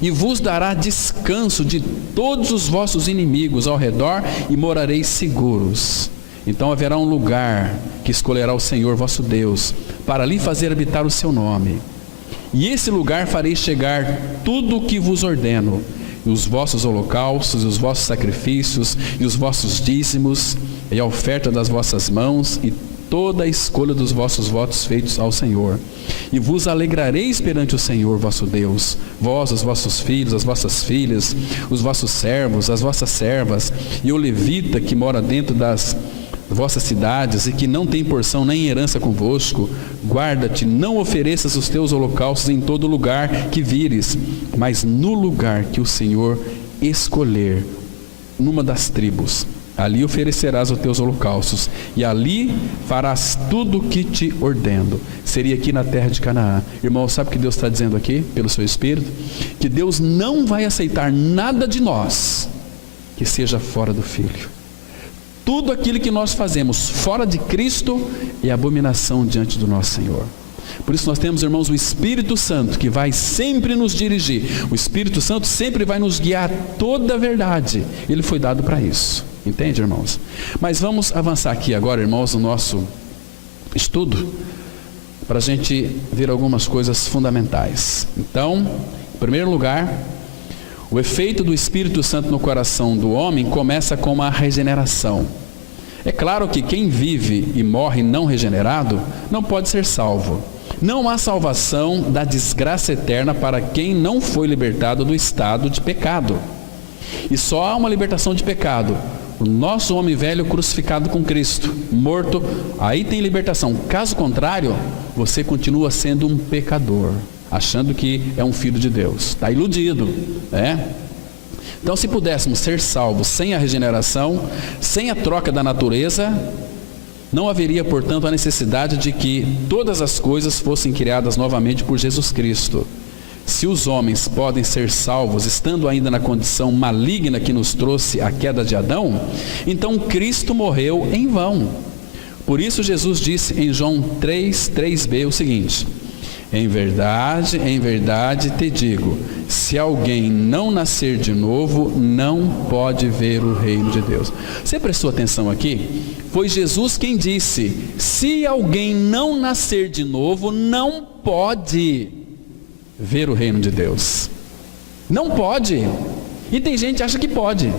E vos dará descanso de todos os vossos inimigos ao redor, e morareis seguros. Então haverá um lugar que escolherá o Senhor vosso Deus, para ali fazer habitar o seu nome. E esse lugar farei chegar tudo o que vos ordeno, e os vossos holocaustos, e os vossos sacrifícios, e os vossos dízimos, e a oferta das vossas mãos, e toda a escolha dos vossos votos feitos ao Senhor. E vos alegrareis perante o Senhor vosso Deus, vós, os vossos filhos, as vossas filhas, os vossos servos, as vossas servas, e o levita que mora dentro das vossas cidades, e que não tem porção nem herança convosco. Guarda-te, não ofereças os teus holocaustos em todo lugar que vires, mas no lugar que o Senhor escolher, numa das tribos, ali oferecerás os teus holocaustos, e ali farás tudo o que te ordeno. Seria aqui na terra de Canaã. Irmão, sabe o que Deus está dizendo aqui, pelo seu Espírito? Que Deus não vai aceitar nada de nós que seja fora do Filho. Tudo aquilo que nós fazemos fora de Cristo é abominação diante do nosso Senhor. Por isso nós temos, irmãos, o Espírito Santo que vai sempre nos dirigir. O Espírito Santo sempre vai nos guiar a toda a verdade. Ele foi dado para isso. Entende, irmãos? Mas vamos avançar aqui agora, irmãos, no nosso estudo, para a gente ver algumas coisas fundamentais. Então, em primeiro lugar, o efeito do Espírito Santo no coração do homem começa com uma regeneração. É claro que quem vive e morre não regenerado não pode ser salvo. Não há salvação da desgraça eterna para quem não foi libertado do estado de pecado. E só há uma libertação de pecado: o nosso homem velho crucificado com Cristo, morto, aí tem libertação. Caso contrário, você continua sendo um pecador, achando que é um filho de Deus. Está iludido, né? Então, se pudéssemos ser salvos sem a regeneração, sem a troca da natureza, não haveria, portanto, a necessidade de que todas as coisas fossem criadas novamente por Jesus Cristo. Se os homens podem ser salvos estando ainda na condição maligna que nos trouxe a queda de Adão, então Cristo morreu em vão. Por isso Jesus disse em João 3:3b o seguinte: em verdade te digo, se alguém não nascer de novo, não pode ver o reino de Deus. Você prestou atenção aqui? Foi Jesus quem disse: se alguém não nascer de novo, não pode ver o reino de Deus. Não pode. E tem gente que acha que pode,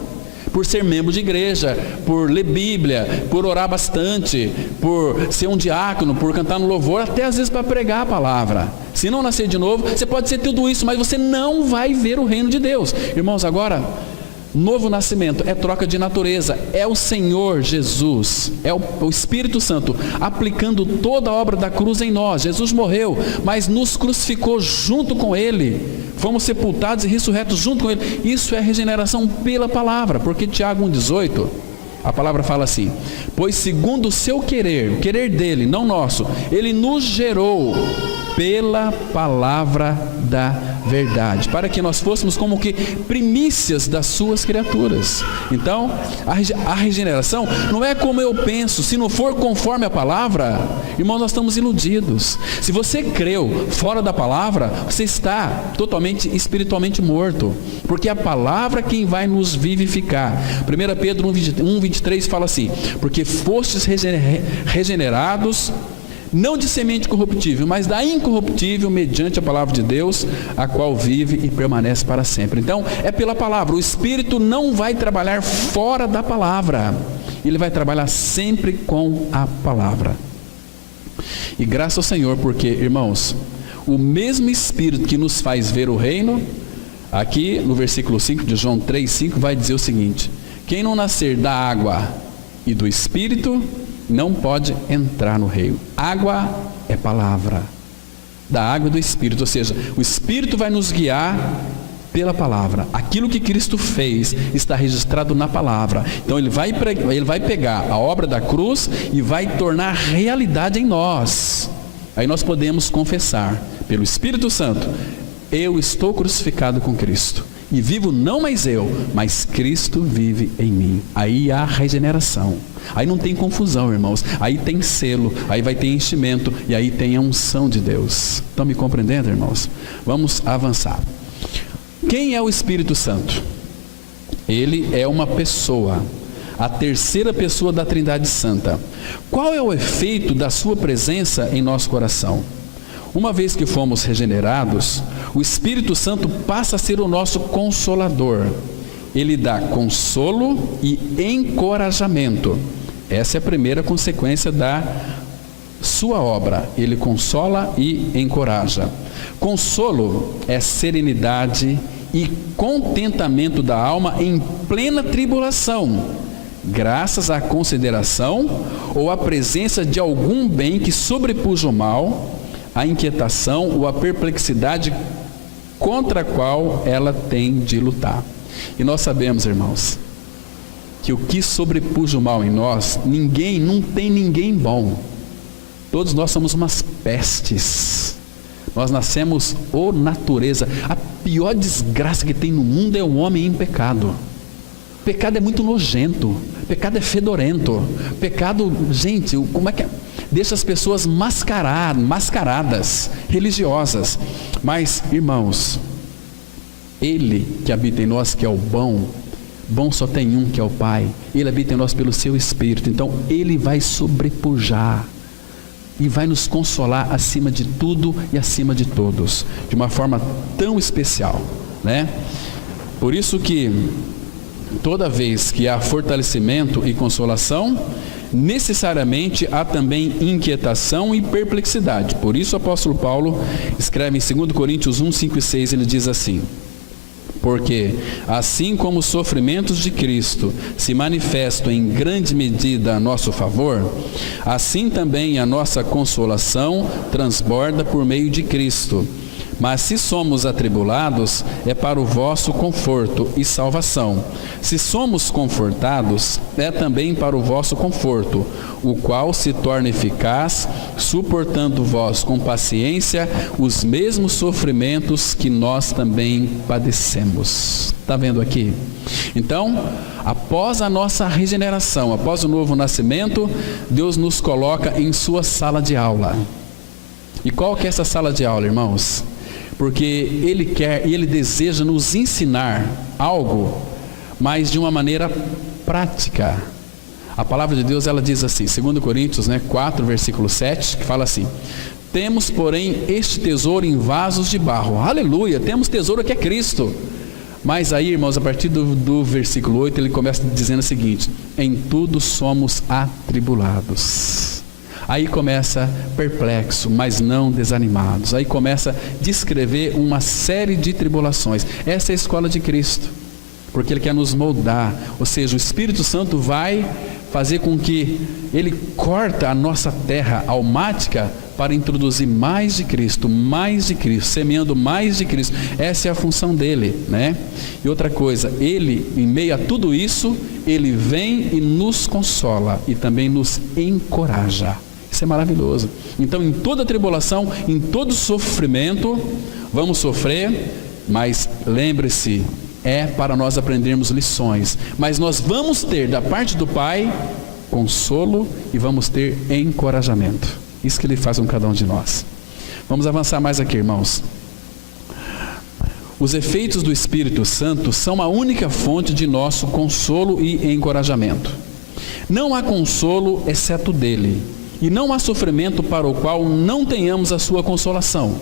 por ser membro de igreja, por ler Bíblia, por orar bastante, por ser um diácono, por cantar no louvor, até às vezes para pregar a palavra. Se não nascer de novo, você pode ser tudo isso, mas você não vai ver o reino de Deus. Irmãos, agora, novo nascimento é troca de natureza, é o Senhor Jesus, é o Espírito Santo aplicando toda a obra da cruz em nós. Jesus morreu, mas nos crucificou junto com Ele, fomos sepultados e ressurretos junto com Ele. Isso é regeneração pela palavra, porque Tiago 1,18, a palavra fala assim: pois segundo o seu querer, o querer dele, não nosso, Ele nos gerou pela palavra da verdade, para que nós fôssemos como que primícias das suas criaturas. Então, a regeneração não é como eu penso. Se não for conforme a palavra, irmão, nós estamos iludidos. Se você creu fora da palavra, você está totalmente espiritualmente morto, porque a palavra é quem vai nos vivificar. 1 Pedro 1,23 fala assim: porque fostes regenerados, não de semente corruptível, mas da incorruptível, mediante a palavra de Deus, a qual vive e permanece para sempre. Então, é pela palavra. O Espírito não vai trabalhar fora da palavra, ele vai trabalhar sempre com a palavra. E graças ao Senhor, porque, irmãos, o mesmo Espírito que nos faz ver o reino, aqui no versículo 5 de João 3,5, vai dizer o seguinte: quem não nascer da água e do Espírito não pode entrar no reino. Água é palavra, da água e do Espírito, ou seja, o Espírito vai nos guiar pela palavra. Aquilo que Cristo fez está registrado na palavra. Então ele vai pegar a obra da cruz e vai tornar realidade em nós. Aí nós podemos confessar pelo Espírito Santo: eu estou crucificado com Cristo, E vivo não mais eu, mas Cristo vive em mim. Aí há regeneração. Aí não tem confusão, irmãos. Aí tem selo, aí vai ter enchimento, e aí tem a unção de Deus. Estão me compreendendo, irmãos? Vamos avançar. Quem é o Espírito Santo? Ele é uma pessoa, a terceira pessoa da Trindade Santa. Qual é o efeito da sua presença em nosso coração? Uma vez que fomos regenerados, o Espírito Santo passa a ser o nosso consolador. Ele dá consolo e encorajamento. Essa é a primeira consequência da sua obra. Ele consola e encoraja. Consolo é serenidade e contentamento da alma em plena tribulação, graças à consideração ou à presença de algum bem que sobrepuja o mal, a inquietação ou a perplexidade contra a qual ela tem de lutar. E nós sabemos, irmãos, que o que sobrepuja o mal em nós, não tem ninguém bom. Todos nós somos umas pestes. Nós nascemos natureza. A pior desgraça que tem no mundo é o homem em pecado. Pecado é muito nojento. Pecado é fedorento. Pecado, gente, como é que é? Deixa as pessoas mascaradas, religiosas. Mas, irmãos, Ele que habita em nós, que é o bom só tem um, que é o Pai. Ele habita em nós pelo seu Espírito. Então, Ele vai sobrepujar e vai nos consolar acima de tudo e acima de todos, de uma forma tão especial, né? Por isso que toda vez que há fortalecimento e consolação, necessariamente há também inquietação e perplexidade. Por isso o apóstolo Paulo escreve em 2 Coríntios 1, 5 e 6, ele diz assim: porque assim como os sofrimentos de Cristo se manifestam em grande medida a nosso favor, assim também a nossa consolação transborda por meio de Cristo. Mas se somos atribulados, é para o vosso conforto e salvação. Se somos confortados, é também para o vosso conforto, o qual se torna eficaz, suportando vós com paciência os mesmos sofrimentos que nós também padecemos. Está vendo aqui? Então, após a nossa regeneração, após o novo nascimento, Deus nos coloca em sua sala de aula. E qual que é essa sala de aula, irmãos? Porque Ele quer e Ele deseja nos ensinar algo, mas de uma maneira prática. A palavra de Deus, ela diz assim, 2 Coríntios 4, versículo 7, que fala assim: temos, porém, este tesouro em vasos de barro. Aleluia, temos tesouro que é Cristo. Mas aí, irmãos, a partir do versículo 8, ele começa dizendo o seguinte: em tudo somos atribulados. Aí começa perplexo, mas não desanimados. Aí começa a descrever uma série de tribulações. Essa é a escola de Cristo, porque Ele quer nos moldar. Ou seja, o Espírito Santo vai fazer com que Ele corta a nossa terra almática para introduzir mais de Cristo, semeando mais de Cristo. Essa é a função dele, né? E outra coisa, Ele, em meio a tudo isso, Ele vem e nos consola e também nos encoraja. Isso é maravilhoso. Então, em toda tribulação, em todo sofrimento, vamos sofrer, mas lembre-se, é para nós aprendermos lições. Mas nós vamos ter da parte do Pai consolo e vamos ter encorajamento. Isso que Ele faz com cada um de nós. Vamos avançar mais aqui, irmãos. Os efeitos do Espírito Santo são a única fonte de nosso consolo e encorajamento. Não há consolo exceto dele. E não há sofrimento para o qual não tenhamos a sua consolação.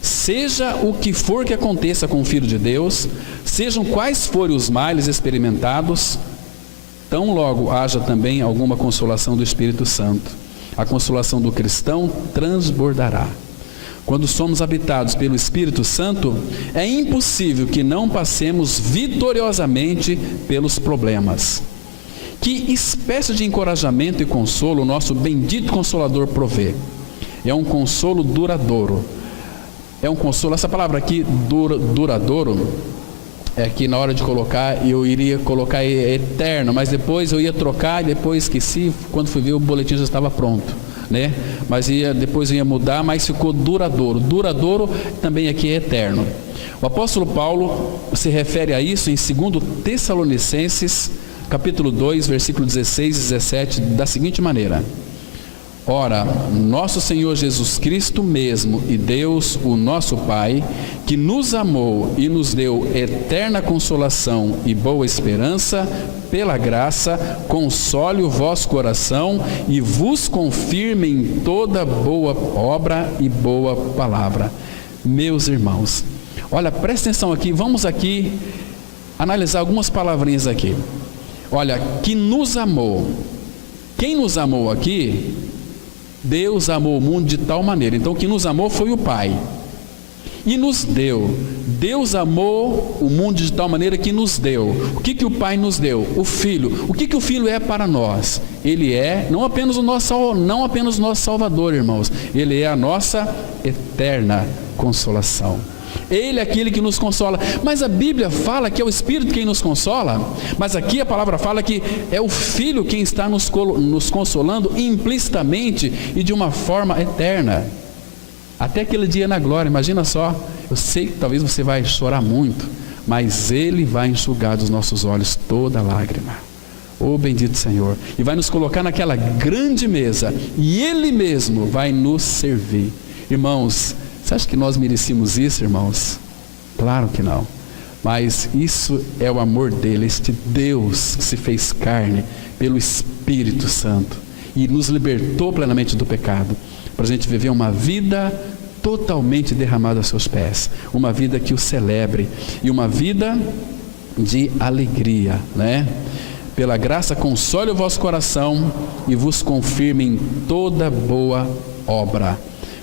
Seja o que for que aconteça com o Filho de Deus, sejam quais forem os males experimentados, tão logo haja também alguma consolação do Espírito Santo. A consolação do cristão transbordará. Quando somos habitados pelo Espírito Santo, é impossível que não passemos vitoriosamente pelos problemas. Que espécie de encorajamento e consolo o nosso bendito Consolador provê? É um consolo duradouro. É um consolo, essa palavra aqui, duradouro, é que na hora de colocar, eu iria colocar eterno, mas depois eu ia trocar e depois esqueci, quando fui ver o boletim já estava pronto. né? Mas depois ia mudar, mas ficou duradouro. Duradouro também aqui é eterno. O apóstolo Paulo se refere a isso em 2 Tessalonicenses, capítulo 2, versículo 16 e 17, da seguinte maneira: ora, nosso Senhor Jesus Cristo mesmo e Deus, o nosso Pai, que nos amou e nos deu eterna consolação e boa esperança, pela graça, console o vosso coração e vos confirme em toda boa obra e boa palavra. Meus irmãos, olha, presta atenção aqui, vamos aqui analisar algumas palavrinhas aqui. Olha, que nos amou. Quem nos amou aqui? Deus amou o mundo de tal maneira. Então, quem nos amou foi o Pai. E nos deu. Deus amou o mundo de tal maneira que nos deu. O que o Pai nos deu? O Filho. O que o Filho é para nós? Ele é não apenas o nosso Salvador, irmãos. Ele é a nossa eterna consolação. Ele é aquele que nos consola. Mas a Bíblia fala que é o Espírito quem nos consola. Mas aqui a palavra fala que é o Filho quem está nos consolando implicitamente e de uma forma eterna. Até aquele dia na glória, imagina só. Eu sei que talvez você vai chorar muito, mas Ele vai enxugar dos nossos olhos toda lágrima. Oh, bendito Senhor. E vai nos colocar naquela grande mesa. E Ele mesmo vai nos servir. Irmãos, você acha que nós merecíamos isso, irmãos? Claro que não. Mas isso é o amor dele, este Deus que se fez carne pelo Espírito Santo e nos libertou plenamente do pecado, para a gente viver uma vida totalmente derramada aos seus pés, uma vida que o celebre e uma vida de alegria, né? Pela graça console o vosso coração e vos confirme em toda boa obra.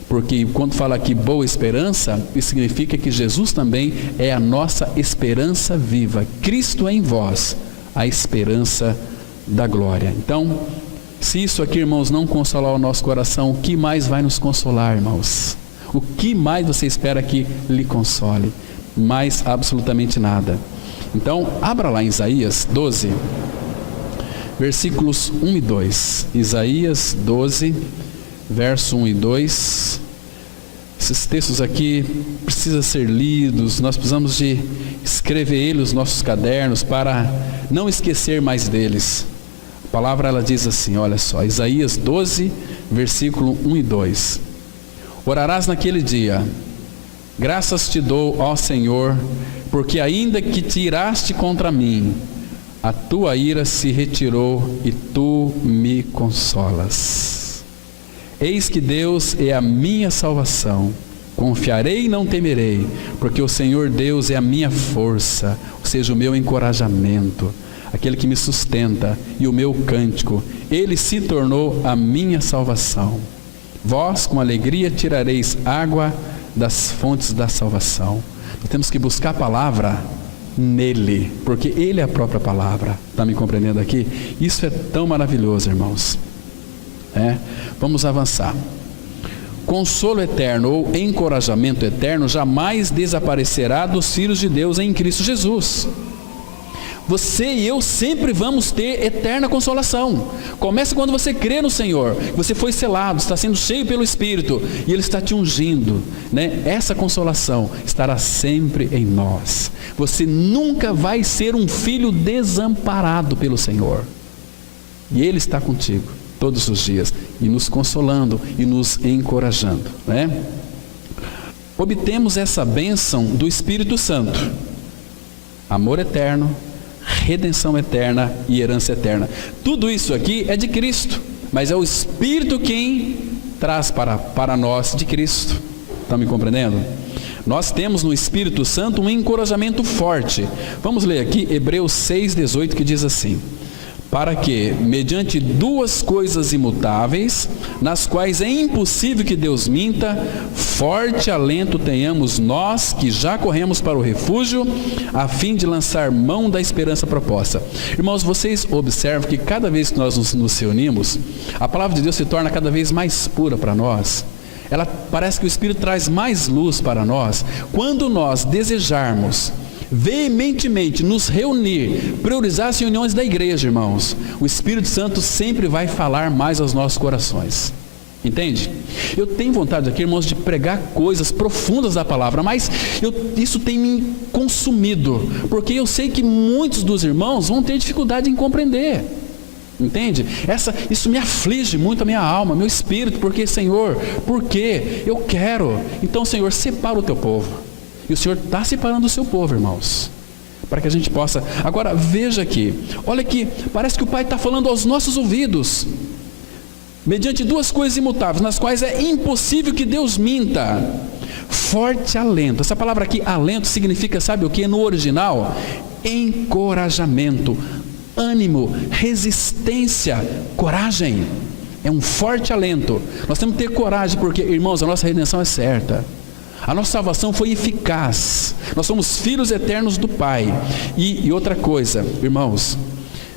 Porque quando fala aqui boa esperança, isso significa que Jesus também é a nossa esperança viva. Cristo é em vós, a esperança da glória. Então, se isso aqui, irmãos, não consolar o nosso coração, o que mais vai nos consolar, irmãos? O que mais você espera que lhe console? Mais absolutamente nada. Então, abra lá em Isaías 12, versículos 1 e 2. Isaías 12, verso 1 e 2. Esses textos aqui precisam ser lidos, nós precisamos de escrever eles nos nossos cadernos para não esquecer mais deles. A palavra ela diz assim, olha só, Isaías 12, versículo 1 e 2. Orarás naquele dia: graças te dou, ó Senhor, porque ainda que te iraste contra mim, a tua ira se retirou e tu me consolas. Eis que Deus é a minha salvação, confiarei e não temerei, porque o Senhor Deus é a minha força, ou seja, o meu encorajamento, aquele que me sustenta e o meu cântico. Ele se tornou a minha salvação. Vós com alegria tirareis água das fontes da salvação. Nós temos que buscar a palavra nele, porque ele é a própria palavra. Está me compreendendo aqui? Isso é tão maravilhoso, irmãos. Vamos avançar. Consolo eterno ou encorajamento eterno jamais desaparecerá dos filhos de Deus em Cristo Jesus. Você e eu sempre vamos ter eterna consolação. Começa quando você crê no Senhor, você foi selado, está sendo cheio pelo Espírito e Ele está te ungindo, né? Essa consolação estará sempre em nós. Você nunca vai ser um filho desamparado pelo Senhor, e Ele está contigo todos os dias, e nos consolando e nos encorajando, né? Obtemos essa bênção do Espírito Santo: amor eterno, redenção eterna e herança eterna. Tudo isso aqui é de Cristo, mas é o Espírito quem traz para nós de Cristo. Estão me compreendendo? Nós temos no Espírito Santo um encorajamento forte. Vamos ler aqui Hebreus 6,18, que diz assim: para que, mediante duas coisas imutáveis, nas quais é impossível que Deus minta, forte alento tenhamos nós que já corremos para o refúgio, a fim de lançar mão da esperança proposta. Irmãos, vocês observam que cada vez que nós nos reunimos, a palavra de Deus se torna cada vez mais pura para nós. Ela parece que o Espírito traz mais luz para nós. Quando nós desejarmos veementemente nos reunir, priorizar as reuniões da igreja, irmãos, o Espírito Santo sempre vai falar mais aos nossos corações. Entende? Eu tenho vontade aqui, irmãos, de pregar coisas profundas da palavra, mas isso tem me consumido, porque eu sei que muitos dos irmãos vão ter dificuldade em compreender. Entende? Isso me aflige muito a minha alma, meu espírito, porque, Senhor, por quê? Eu quero. Então, Senhor, separa o teu povo. E o Senhor está separando o seu povo, irmãos, para que a gente possa... Agora, veja aqui, olha aqui, parece que o Pai está falando aos nossos ouvidos, mediante duas coisas imutáveis, nas quais é impossível que Deus minta. Forte alento. Essa palavra aqui, alento, significa, sabe o que? No original, encorajamento, ânimo, resistência, coragem. É um forte alento. Nós temos que ter coragem, porque, irmãos, a nossa redenção é certa. A nossa salvação foi eficaz. Nós somos filhos eternos do Pai. E outra coisa, irmãos,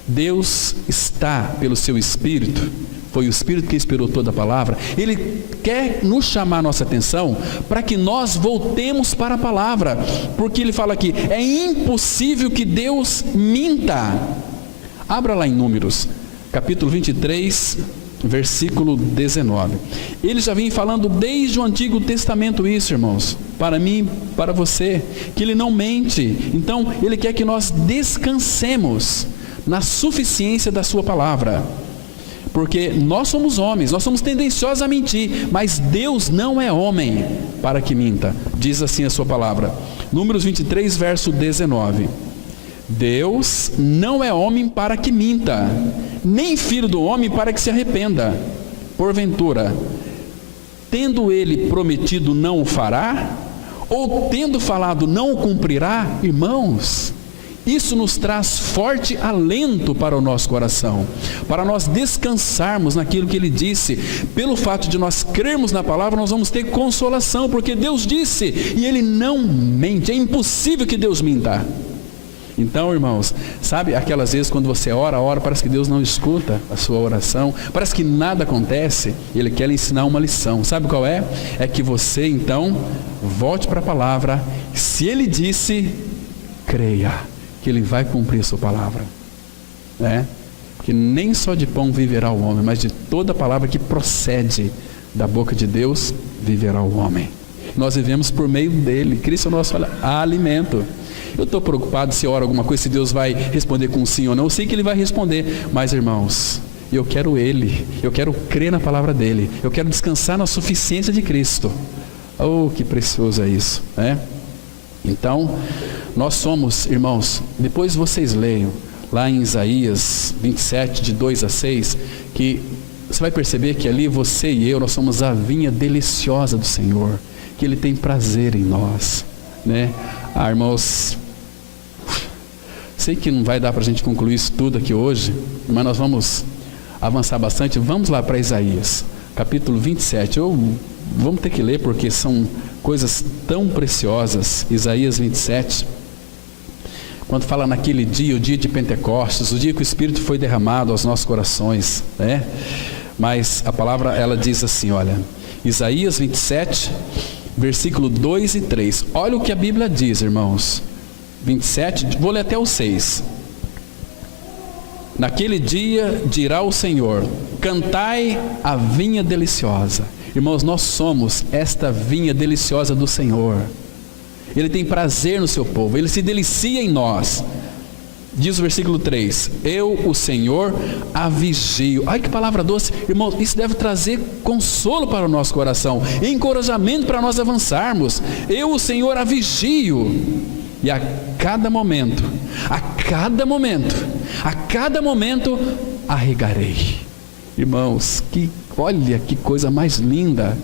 Deus está, pelo seu Espírito, foi o Espírito que inspirou toda a palavra, Ele quer nos chamar a nossa atenção para que nós voltemos para a palavra, porque Ele fala aqui, é impossível que Deus minta. Abra lá em Números, capítulo 23, versículo 19. Ele já vem falando desde o Antigo Testamento isso, irmãos, para mim, para você, que Ele não mente. Então Ele quer que nós descansemos na suficiência da sua palavra, porque nós somos homens, nós somos tendenciosos a mentir, mas Deus não é homem para que minta. Diz assim a sua palavra, Números 23, verso 19. Deus não é homem para que minta, nem filho do homem para que se arrependa. Porventura, tendo ele prometido, não o fará? Ou tendo falado, não o cumprirá? Irmãos, isso nos traz forte alento para o nosso coração, para nós descansarmos naquilo que Ele disse. Pelo fato de nós crermos na palavra, nós vamos ter consolação, porque Deus disse, e Ele não mente. É impossível que Deus minta. Então, irmãos, sabe aquelas vezes quando você ora, parece que Deus não escuta a sua oração, parece que nada acontece? Ele quer lhe ensinar uma lição. Sabe qual é? É que você então volte para a palavra. Se Ele disse, creia que Ele vai cumprir a sua palavra, né? Porque nem só de pão viverá o homem, mas de toda palavra que procede da boca de Deus viverá o homem. Nós vivemos por meio dele. Cristo é o nosso alimento. Eu estou preocupado se ora alguma coisa, se Deus vai responder com sim ou não. Eu sei que Ele vai responder, mas, irmãos, eu quero Ele, eu quero crer na palavra dEle, eu quero descansar na suficiência de Cristo. Oh, que precioso é isso, né? Então, nós somos, irmãos, depois vocês leiam lá em Isaías 27, de 2 a 6, que você vai perceber que ali você e eu, nós somos a vinha deliciosa do Senhor, que Ele tem prazer em nós, né? Irmãos, sei que não vai dar para a gente concluir isso tudo aqui hoje, mas nós vamos avançar bastante. Vamos lá para Isaías, capítulo 27. Vamos ter que ler porque são coisas tão preciosas. Isaías 27, quando fala naquele dia, o dia de Pentecostes, o dia que o Espírito foi derramado aos nossos corações, né? Mas a palavra, ela diz assim, olha, Isaías 27, versículo 2 e 3. Olha o que a Bíblia diz, irmãos. 27, vou ler até o 6. Naquele dia dirá o Senhor, cantai a vinha deliciosa. Irmãos, nós somos esta vinha deliciosa do Senhor. Ele tem prazer no seu povo, Ele se delicia em nós. Diz o versículo 3, eu, o Senhor, a vigio. Ai, que palavra doce. Irmãos, isso deve trazer consolo para o nosso coração, encorajamento para nós avançarmos. Eu, o Senhor, a vigio, e a cada momento, arregarei. Irmãos, olha que coisa mais linda.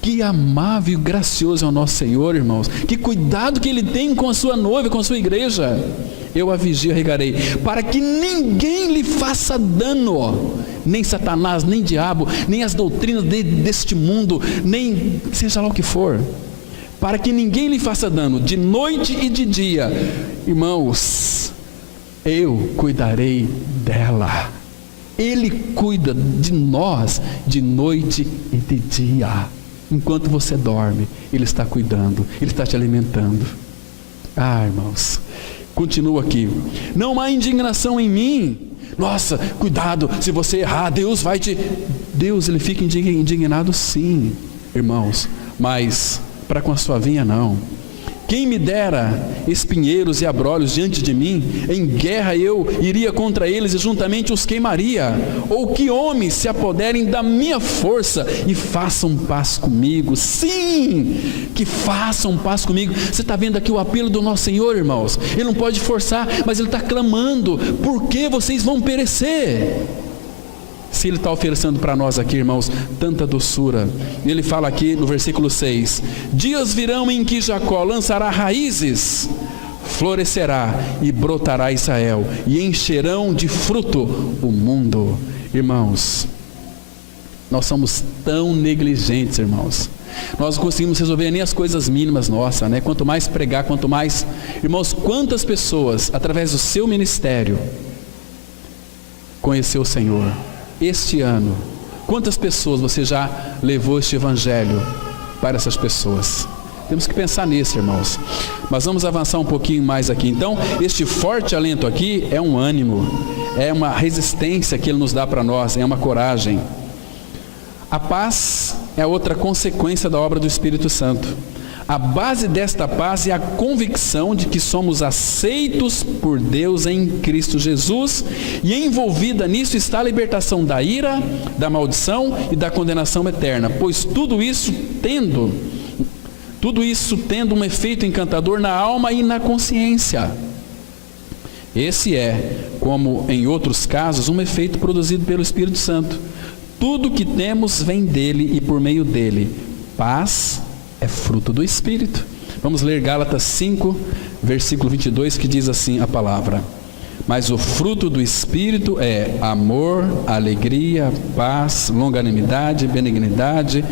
Que amável e gracioso é o nosso Senhor, irmãos. Que cuidado que Ele tem com a sua noiva, com a sua igreja. Eu a vigio e arregarei, para que ninguém lhe faça dano, nem Satanás, nem diabo, nem as doutrinas deste mundo, nem seja lá o que for, para que ninguém lhe faça dano, de noite e de dia. Irmãos, eu cuidarei dela. Ele cuida de nós de noite e de dia. Enquanto você dorme, Ele está cuidando, Ele está te alimentando. Ah, irmãos, Continua aqui: não há indignação em mim. Nossa, cuidado, se você errar, Deus vai te... Deus, ele fica indignado sim, irmãos, mas para com a sua vinha não. Quem me dera espinheiros e abrolhos diante de mim, em guerra eu iria contra eles e juntamente os queimaria. Ou que homens se apoderem da minha força e façam paz comigo. Sim, que façam paz comigo. Você está vendo aqui o apelo do nosso Senhor, irmãos? Ele não pode forçar, mas Ele está clamando: por que vocês vão perecer? Se Ele está oferecendo para nós aqui, irmãos, tanta doçura. Ele fala aqui no versículo 6: dias virão em que Jacó lançará raízes, florescerá e brotará Israel, e encherão de fruto o mundo. Irmãos, nós somos tão negligentes, irmãos. Nós não conseguimos resolver nem as coisas mínimas nossas, né? Quanto mais pregar, quanto mais... Irmãos, quantas pessoas, através do seu ministério, conheceu o Senhor? Este ano, quantas pessoas você já levou este evangelho para essas pessoas? Temos que pensar nisso, irmãos. Mas vamos avançar um pouquinho mais aqui. Então, este forte alento aqui é um ânimo, é uma resistência que Ele nos dá para nós, é uma coragem. A paz é outra consequência da obra do Espírito Santo. A base desta paz é a convicção de que somos aceitos por Deus em Cristo Jesus, e envolvida nisso está a libertação da ira, da maldição e da condenação eterna, pois tudo isso tendo um efeito encantador na alma e na consciência. Esse é, como em outros casos, um efeito produzido pelo Espírito Santo. Tudo que temos vem dele e por meio dele. Paz é fruto do Espírito. Vamos ler Gálatas 5, versículo 22, que diz assim a palavra: mas o fruto do Espírito é amor, alegria, paz, longanimidade, benignidade,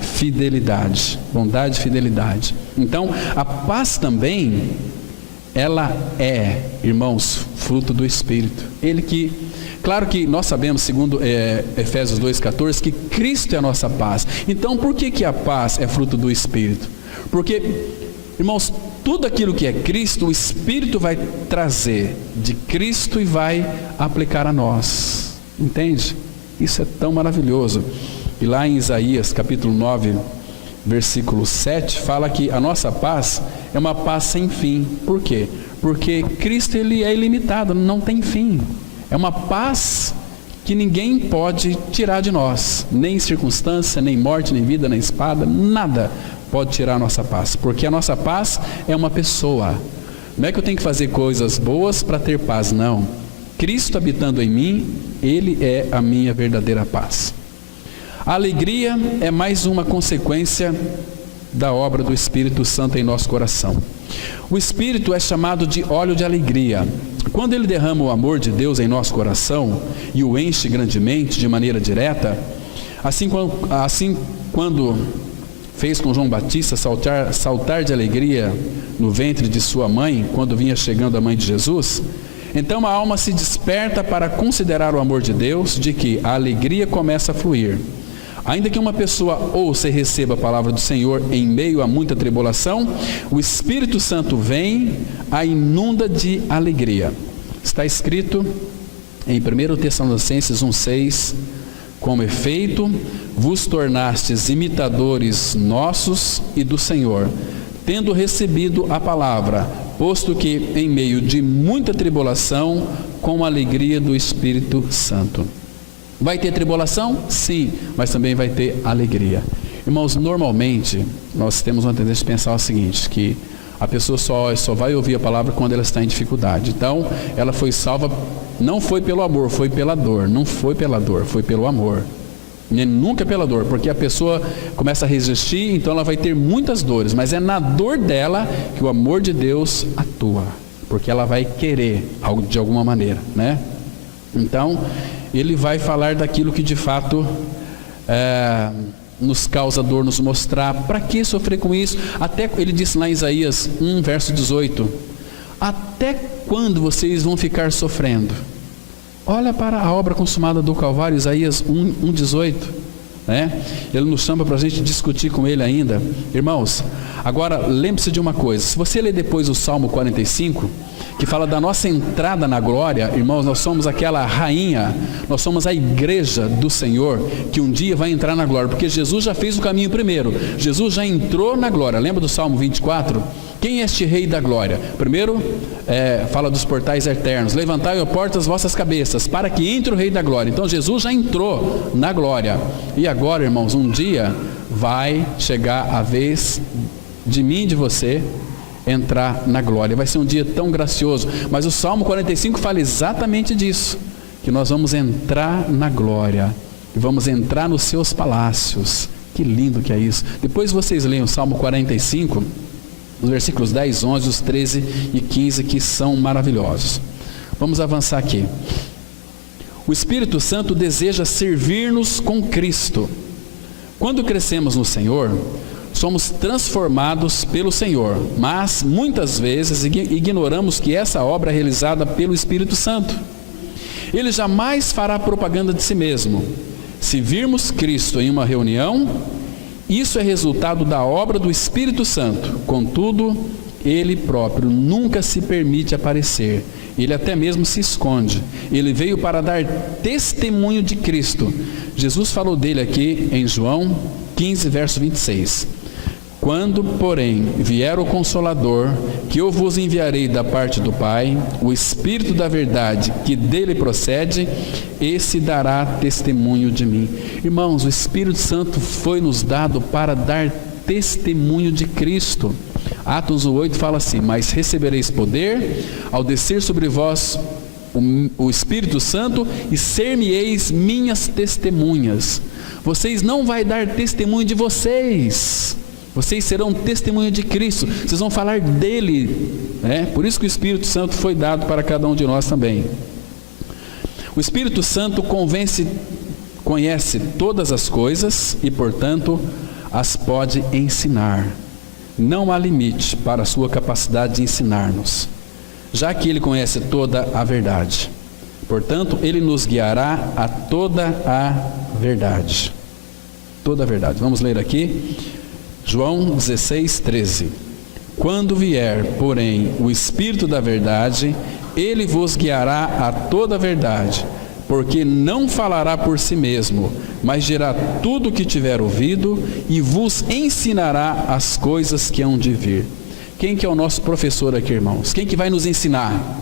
fidelidade, bondade e fidelidade. Então, a paz também, ela é, irmãos, fruto do Espírito. Ele que... Claro que nós sabemos, segundo Efésios 2,14, que Cristo é a nossa paz. Então, por que a paz é fruto do Espírito? Porque, irmãos, tudo aquilo que é Cristo, o Espírito vai trazer de Cristo e vai aplicar a nós. Entende? Isso é tão maravilhoso. E lá em Isaías, capítulo 9, versículo 7, fala que a nossa paz é uma paz sem fim. Por quê? Porque Cristo, Ele é ilimitado, não tem fim. É uma paz que ninguém pode tirar de nós, nem circunstância, nem morte, nem vida, nem espada, nada pode tirar a nossa paz, porque a nossa paz é uma pessoa. Não é que eu tenho que fazer coisas boas para ter paz, não. Cristo habitando em mim, Ele é a minha verdadeira paz. A alegria é mais uma consequência da obra do Espírito Santo em nosso coração. O Espírito é chamado de óleo de alegria. Quando Ele derrama o amor de Deus em nosso coração e o enche grandemente, de maneira direta, assim quando fez com João Batista saltar de alegria no ventre de sua mãe, quando vinha chegando a mãe de Jesus, então a alma se desperta para considerar o amor de Deus, de que a alegria começa a fluir. Ainda que uma pessoa ouça e receba a palavra do Senhor em meio a muita tribulação, o Espírito Santo vem, a inunda de alegria. Está escrito em 1 Tessalonicenses 1,6: com efeito, vos tornastes imitadores nossos e do Senhor, tendo recebido a palavra, posto que em meio de muita tribulação, com a alegria do Espírito Santo. Vai ter tribulação? Sim, mas também vai ter alegria. Irmãos, normalmente, nós temos uma tendência de pensar o seguinte, que a pessoa só vai ouvir a palavra quando ela está em dificuldade. Então, ela foi salva, não foi pelo amor, foi pela dor. Não foi pela dor, foi pelo amor. Nunca pela dor, porque a pessoa começa a resistir, então ela vai ter muitas dores, mas é na dor dela que o amor de Deus atua, porque ela vai querer algo de alguma maneira, né? Então, Ele vai falar daquilo que de fato nos causa dor, nos mostrar. Para que sofrer com isso? Até ele disse lá em Isaías 1, verso 18: até quando vocês vão ficar sofrendo? Olha para a obra consumada do Calvário, Isaías 1, 18. né? Ele nos chama para a gente discutir com Ele ainda. Irmãos, agora lembre-se de uma coisa, se você ler depois o Salmo 45, que fala da nossa entrada na glória, irmãos, nós somos aquela rainha, nós somos a igreja do Senhor, que um dia vai entrar na glória, porque Jesus já fez o caminho primeiro, Jesus já entrou na glória. Lembra do Salmo 24? Quem é este rei da glória? Primeiro, fala dos portais eternos, levantai, ó portas, vossas cabeças, para que entre o rei da glória. Então Jesus já entrou na glória, e agora, irmãos, um dia vai chegar a vez de mim e de você entrar na glória. Vai ser um dia tão gracioso, mas o Salmo 45 fala exatamente disso, que nós vamos entrar na glória, e vamos entrar nos seus palácios. Que lindo que é isso. Depois vocês leem o Salmo 45, os versículos 10, 11, os 13 e 15, que são maravilhosos. Vamos avançar aqui. O Espírito Santo deseja servir-nos com Cristo. Quando crescemos no Senhor, somos transformados pelo Senhor, mas muitas vezes ignoramos que essa obra é realizada pelo Espírito Santo. Ele jamais fará propaganda de si mesmo. Se virmos Cristo em uma reunião, isso é resultado da obra do Espírito Santo. Contudo, Ele próprio nunca se permite aparecer. Ele até mesmo se esconde. Ele veio para dar testemunho de Cristo. Jesus falou dele aqui em João 15, verso 26. Quando, porém, vier o Consolador, que eu vos enviarei da parte do Pai, o Espírito da verdade, que dele procede, esse dará testemunho de mim. Irmãos, o Espírito Santo foi nos dado para dar testemunho de Cristo. Atos 1:8 fala assim: mas recebereis poder ao descer sobre vós o Espírito Santo, e ser-me-eis minhas testemunhas. Vocês não vão dar testemunho de vocês, vocês serão testemunha de Cristo, vocês vão falar dele, né? Por isso que o Espírito Santo foi dado para cada um de nós também. O Espírito Santo conhece todas as coisas e, portanto, as pode ensinar. Não há limite para a sua capacidade de ensinar-nos, já que Ele conhece toda a verdade. Portanto, Ele nos guiará a toda a verdade. Toda a verdade. Vamos ler aqui, João 16, 13. Quando vier, porém, o Espírito da verdade, Ele vos guiará a toda a verdade, porque não falará por si mesmo, mas dirá tudo o que tiver ouvido, e vos ensinará as coisas que hão de vir. Quem que é o nosso professor aqui, irmãos? Quem que vai nos ensinar?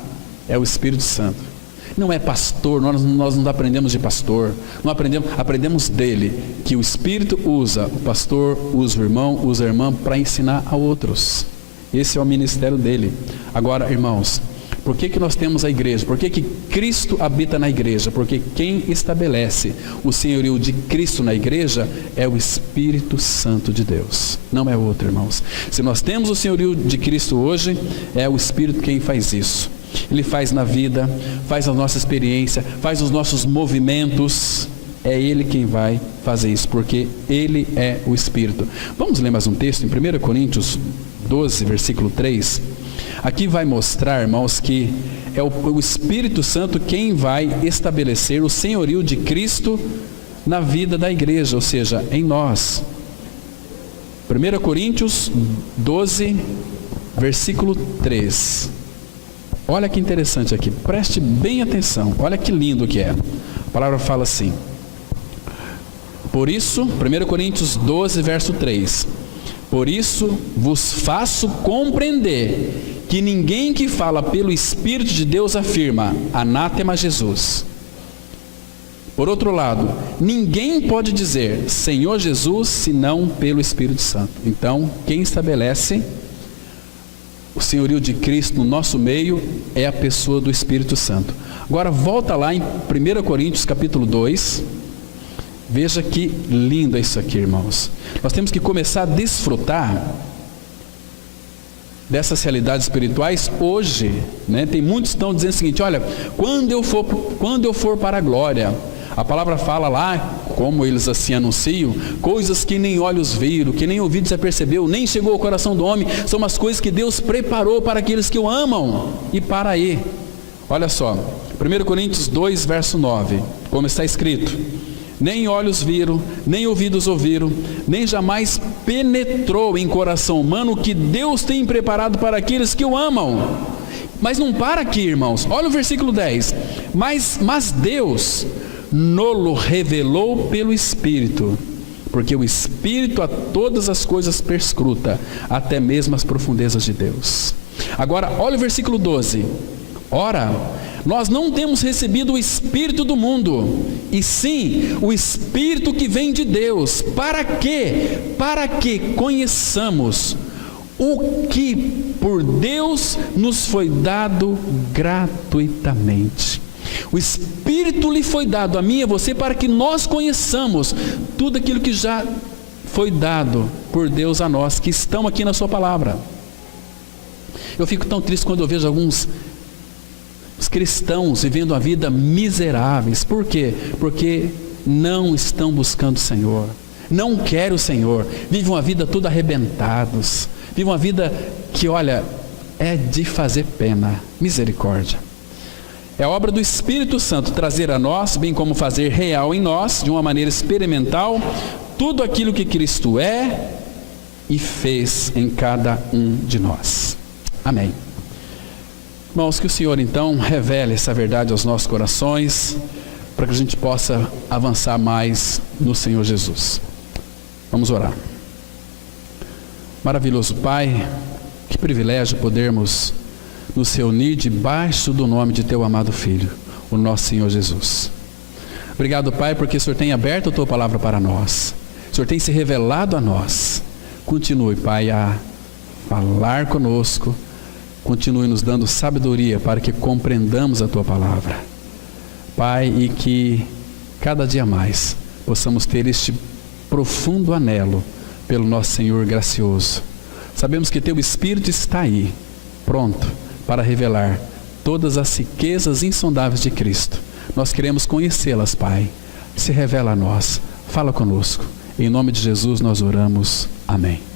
É o Espírito Santo. Não é pastor, nós não aprendemos de pastor, não aprendemos dele, que o Espírito usa, o pastor usa o irmão, usa a irmã para ensinar a outros. Esse é o ministério dele. Agora, irmãos, por que nós temos a igreja? Por que Cristo habita na igreja? Porque quem estabelece o senhorio de Cristo na igreja é o Espírito Santo de Deus, não é outro, irmãos. Se nós temos o senhorio de Cristo hoje, é o Espírito quem faz isso. Ele faz na vida, faz a nossa experiência, faz os nossos movimentos. É Ele quem vai fazer isso, porque Ele é o Espírito. Vamos ler mais um texto em 1 Coríntios 12, versículo 3. Aqui vai mostrar, irmãos, que é o Espírito Santo quem vai estabelecer o senhorio de Cristo na vida da igreja, ou seja, em nós. 1 Coríntios 12, versículo 3. Olha que interessante aqui, preste bem atenção, olha que lindo que é. A palavra fala assim: por isso, 1 Coríntios 12, verso 3. Por isso vos faço compreender que ninguém que fala pelo Espírito de Deus afirma anátema Jesus. Por outro lado, ninguém pode dizer Senhor Jesus senão pelo Espírito Santo. Então, quem estabelece o senhorio de Cristo no nosso meio é a pessoa do Espírito Santo. Agora volta lá em 1 Coríntios capítulo 2. Veja que lindo é isso aqui, irmãos. Nós temos que começar a desfrutar dessas realidades espirituais hoje, né? Tem muitos que estão dizendo o seguinte: olha, quando eu for para a glória, a palavra fala lá, como eles assim anunciam, coisas que nem olhos viram, que nem ouvidos já percebeu, nem chegou ao coração do homem, são as coisas que Deus preparou para aqueles que o amam. E para aí, olha só, 1 Coríntios 2, verso 9, como está escrito: nem olhos viram, nem ouvidos ouviram, nem jamais penetrou em coração humano o que Deus tem preparado para aqueles que o amam. Mas não para aqui, irmãos. Olha o versículo 10. Mas Deus nolo revelou pelo Espírito, porque o Espírito a todas as coisas perscruta, até mesmo as profundezas de Deus. Agora, olha o versículo 12. Ora, nós não temos recebido o Espírito do mundo, e sim o Espírito que vem de Deus. Para quê? Para que conheçamos o que por Deus nos foi dado gratuitamente. O Espírito lhe foi dado a mim e a você para que nós conheçamos tudo aquilo que já foi dado por Deus a nós, que estão aqui na sua palavra. Eu fico tão triste quando eu vejo alguns cristãos vivendo uma vida miseráveis. Por quê? Porque não estão buscando o Senhor, não querem o Senhor, vivem uma vida toda arrebentados, vivem uma vida que, olha, é de fazer pena. Misericórdia. É obra do Espírito Santo trazer a nós, bem como fazer real em nós, de uma maneira experimental, tudo aquilo que Cristo é e fez em cada um de nós. Amém. Irmãos, que o Senhor então revele essa verdade aos nossos corações, para que a gente possa avançar mais no Senhor Jesus. Vamos orar. Maravilhoso Pai, que privilégio podermos nos reunir debaixo do nome de Teu amado Filho, o nosso Senhor Jesus. Obrigado, Pai, porque o Senhor tem aberto a Tua palavra para nós. O Senhor tem se revelado a nós. Continue, Pai, a falar conosco. Continue nos dando sabedoria para que compreendamos a Tua palavra. Pai, e que cada dia mais possamos ter este profundo anelo pelo nosso Senhor gracioso. Sabemos que Teu Espírito está aí, pronto para revelar todas as riquezas insondáveis de Cristo. Nós queremos conhecê-las, Pai. Se revela a nós, fala conosco. Em nome de Jesus nós oramos. Amém.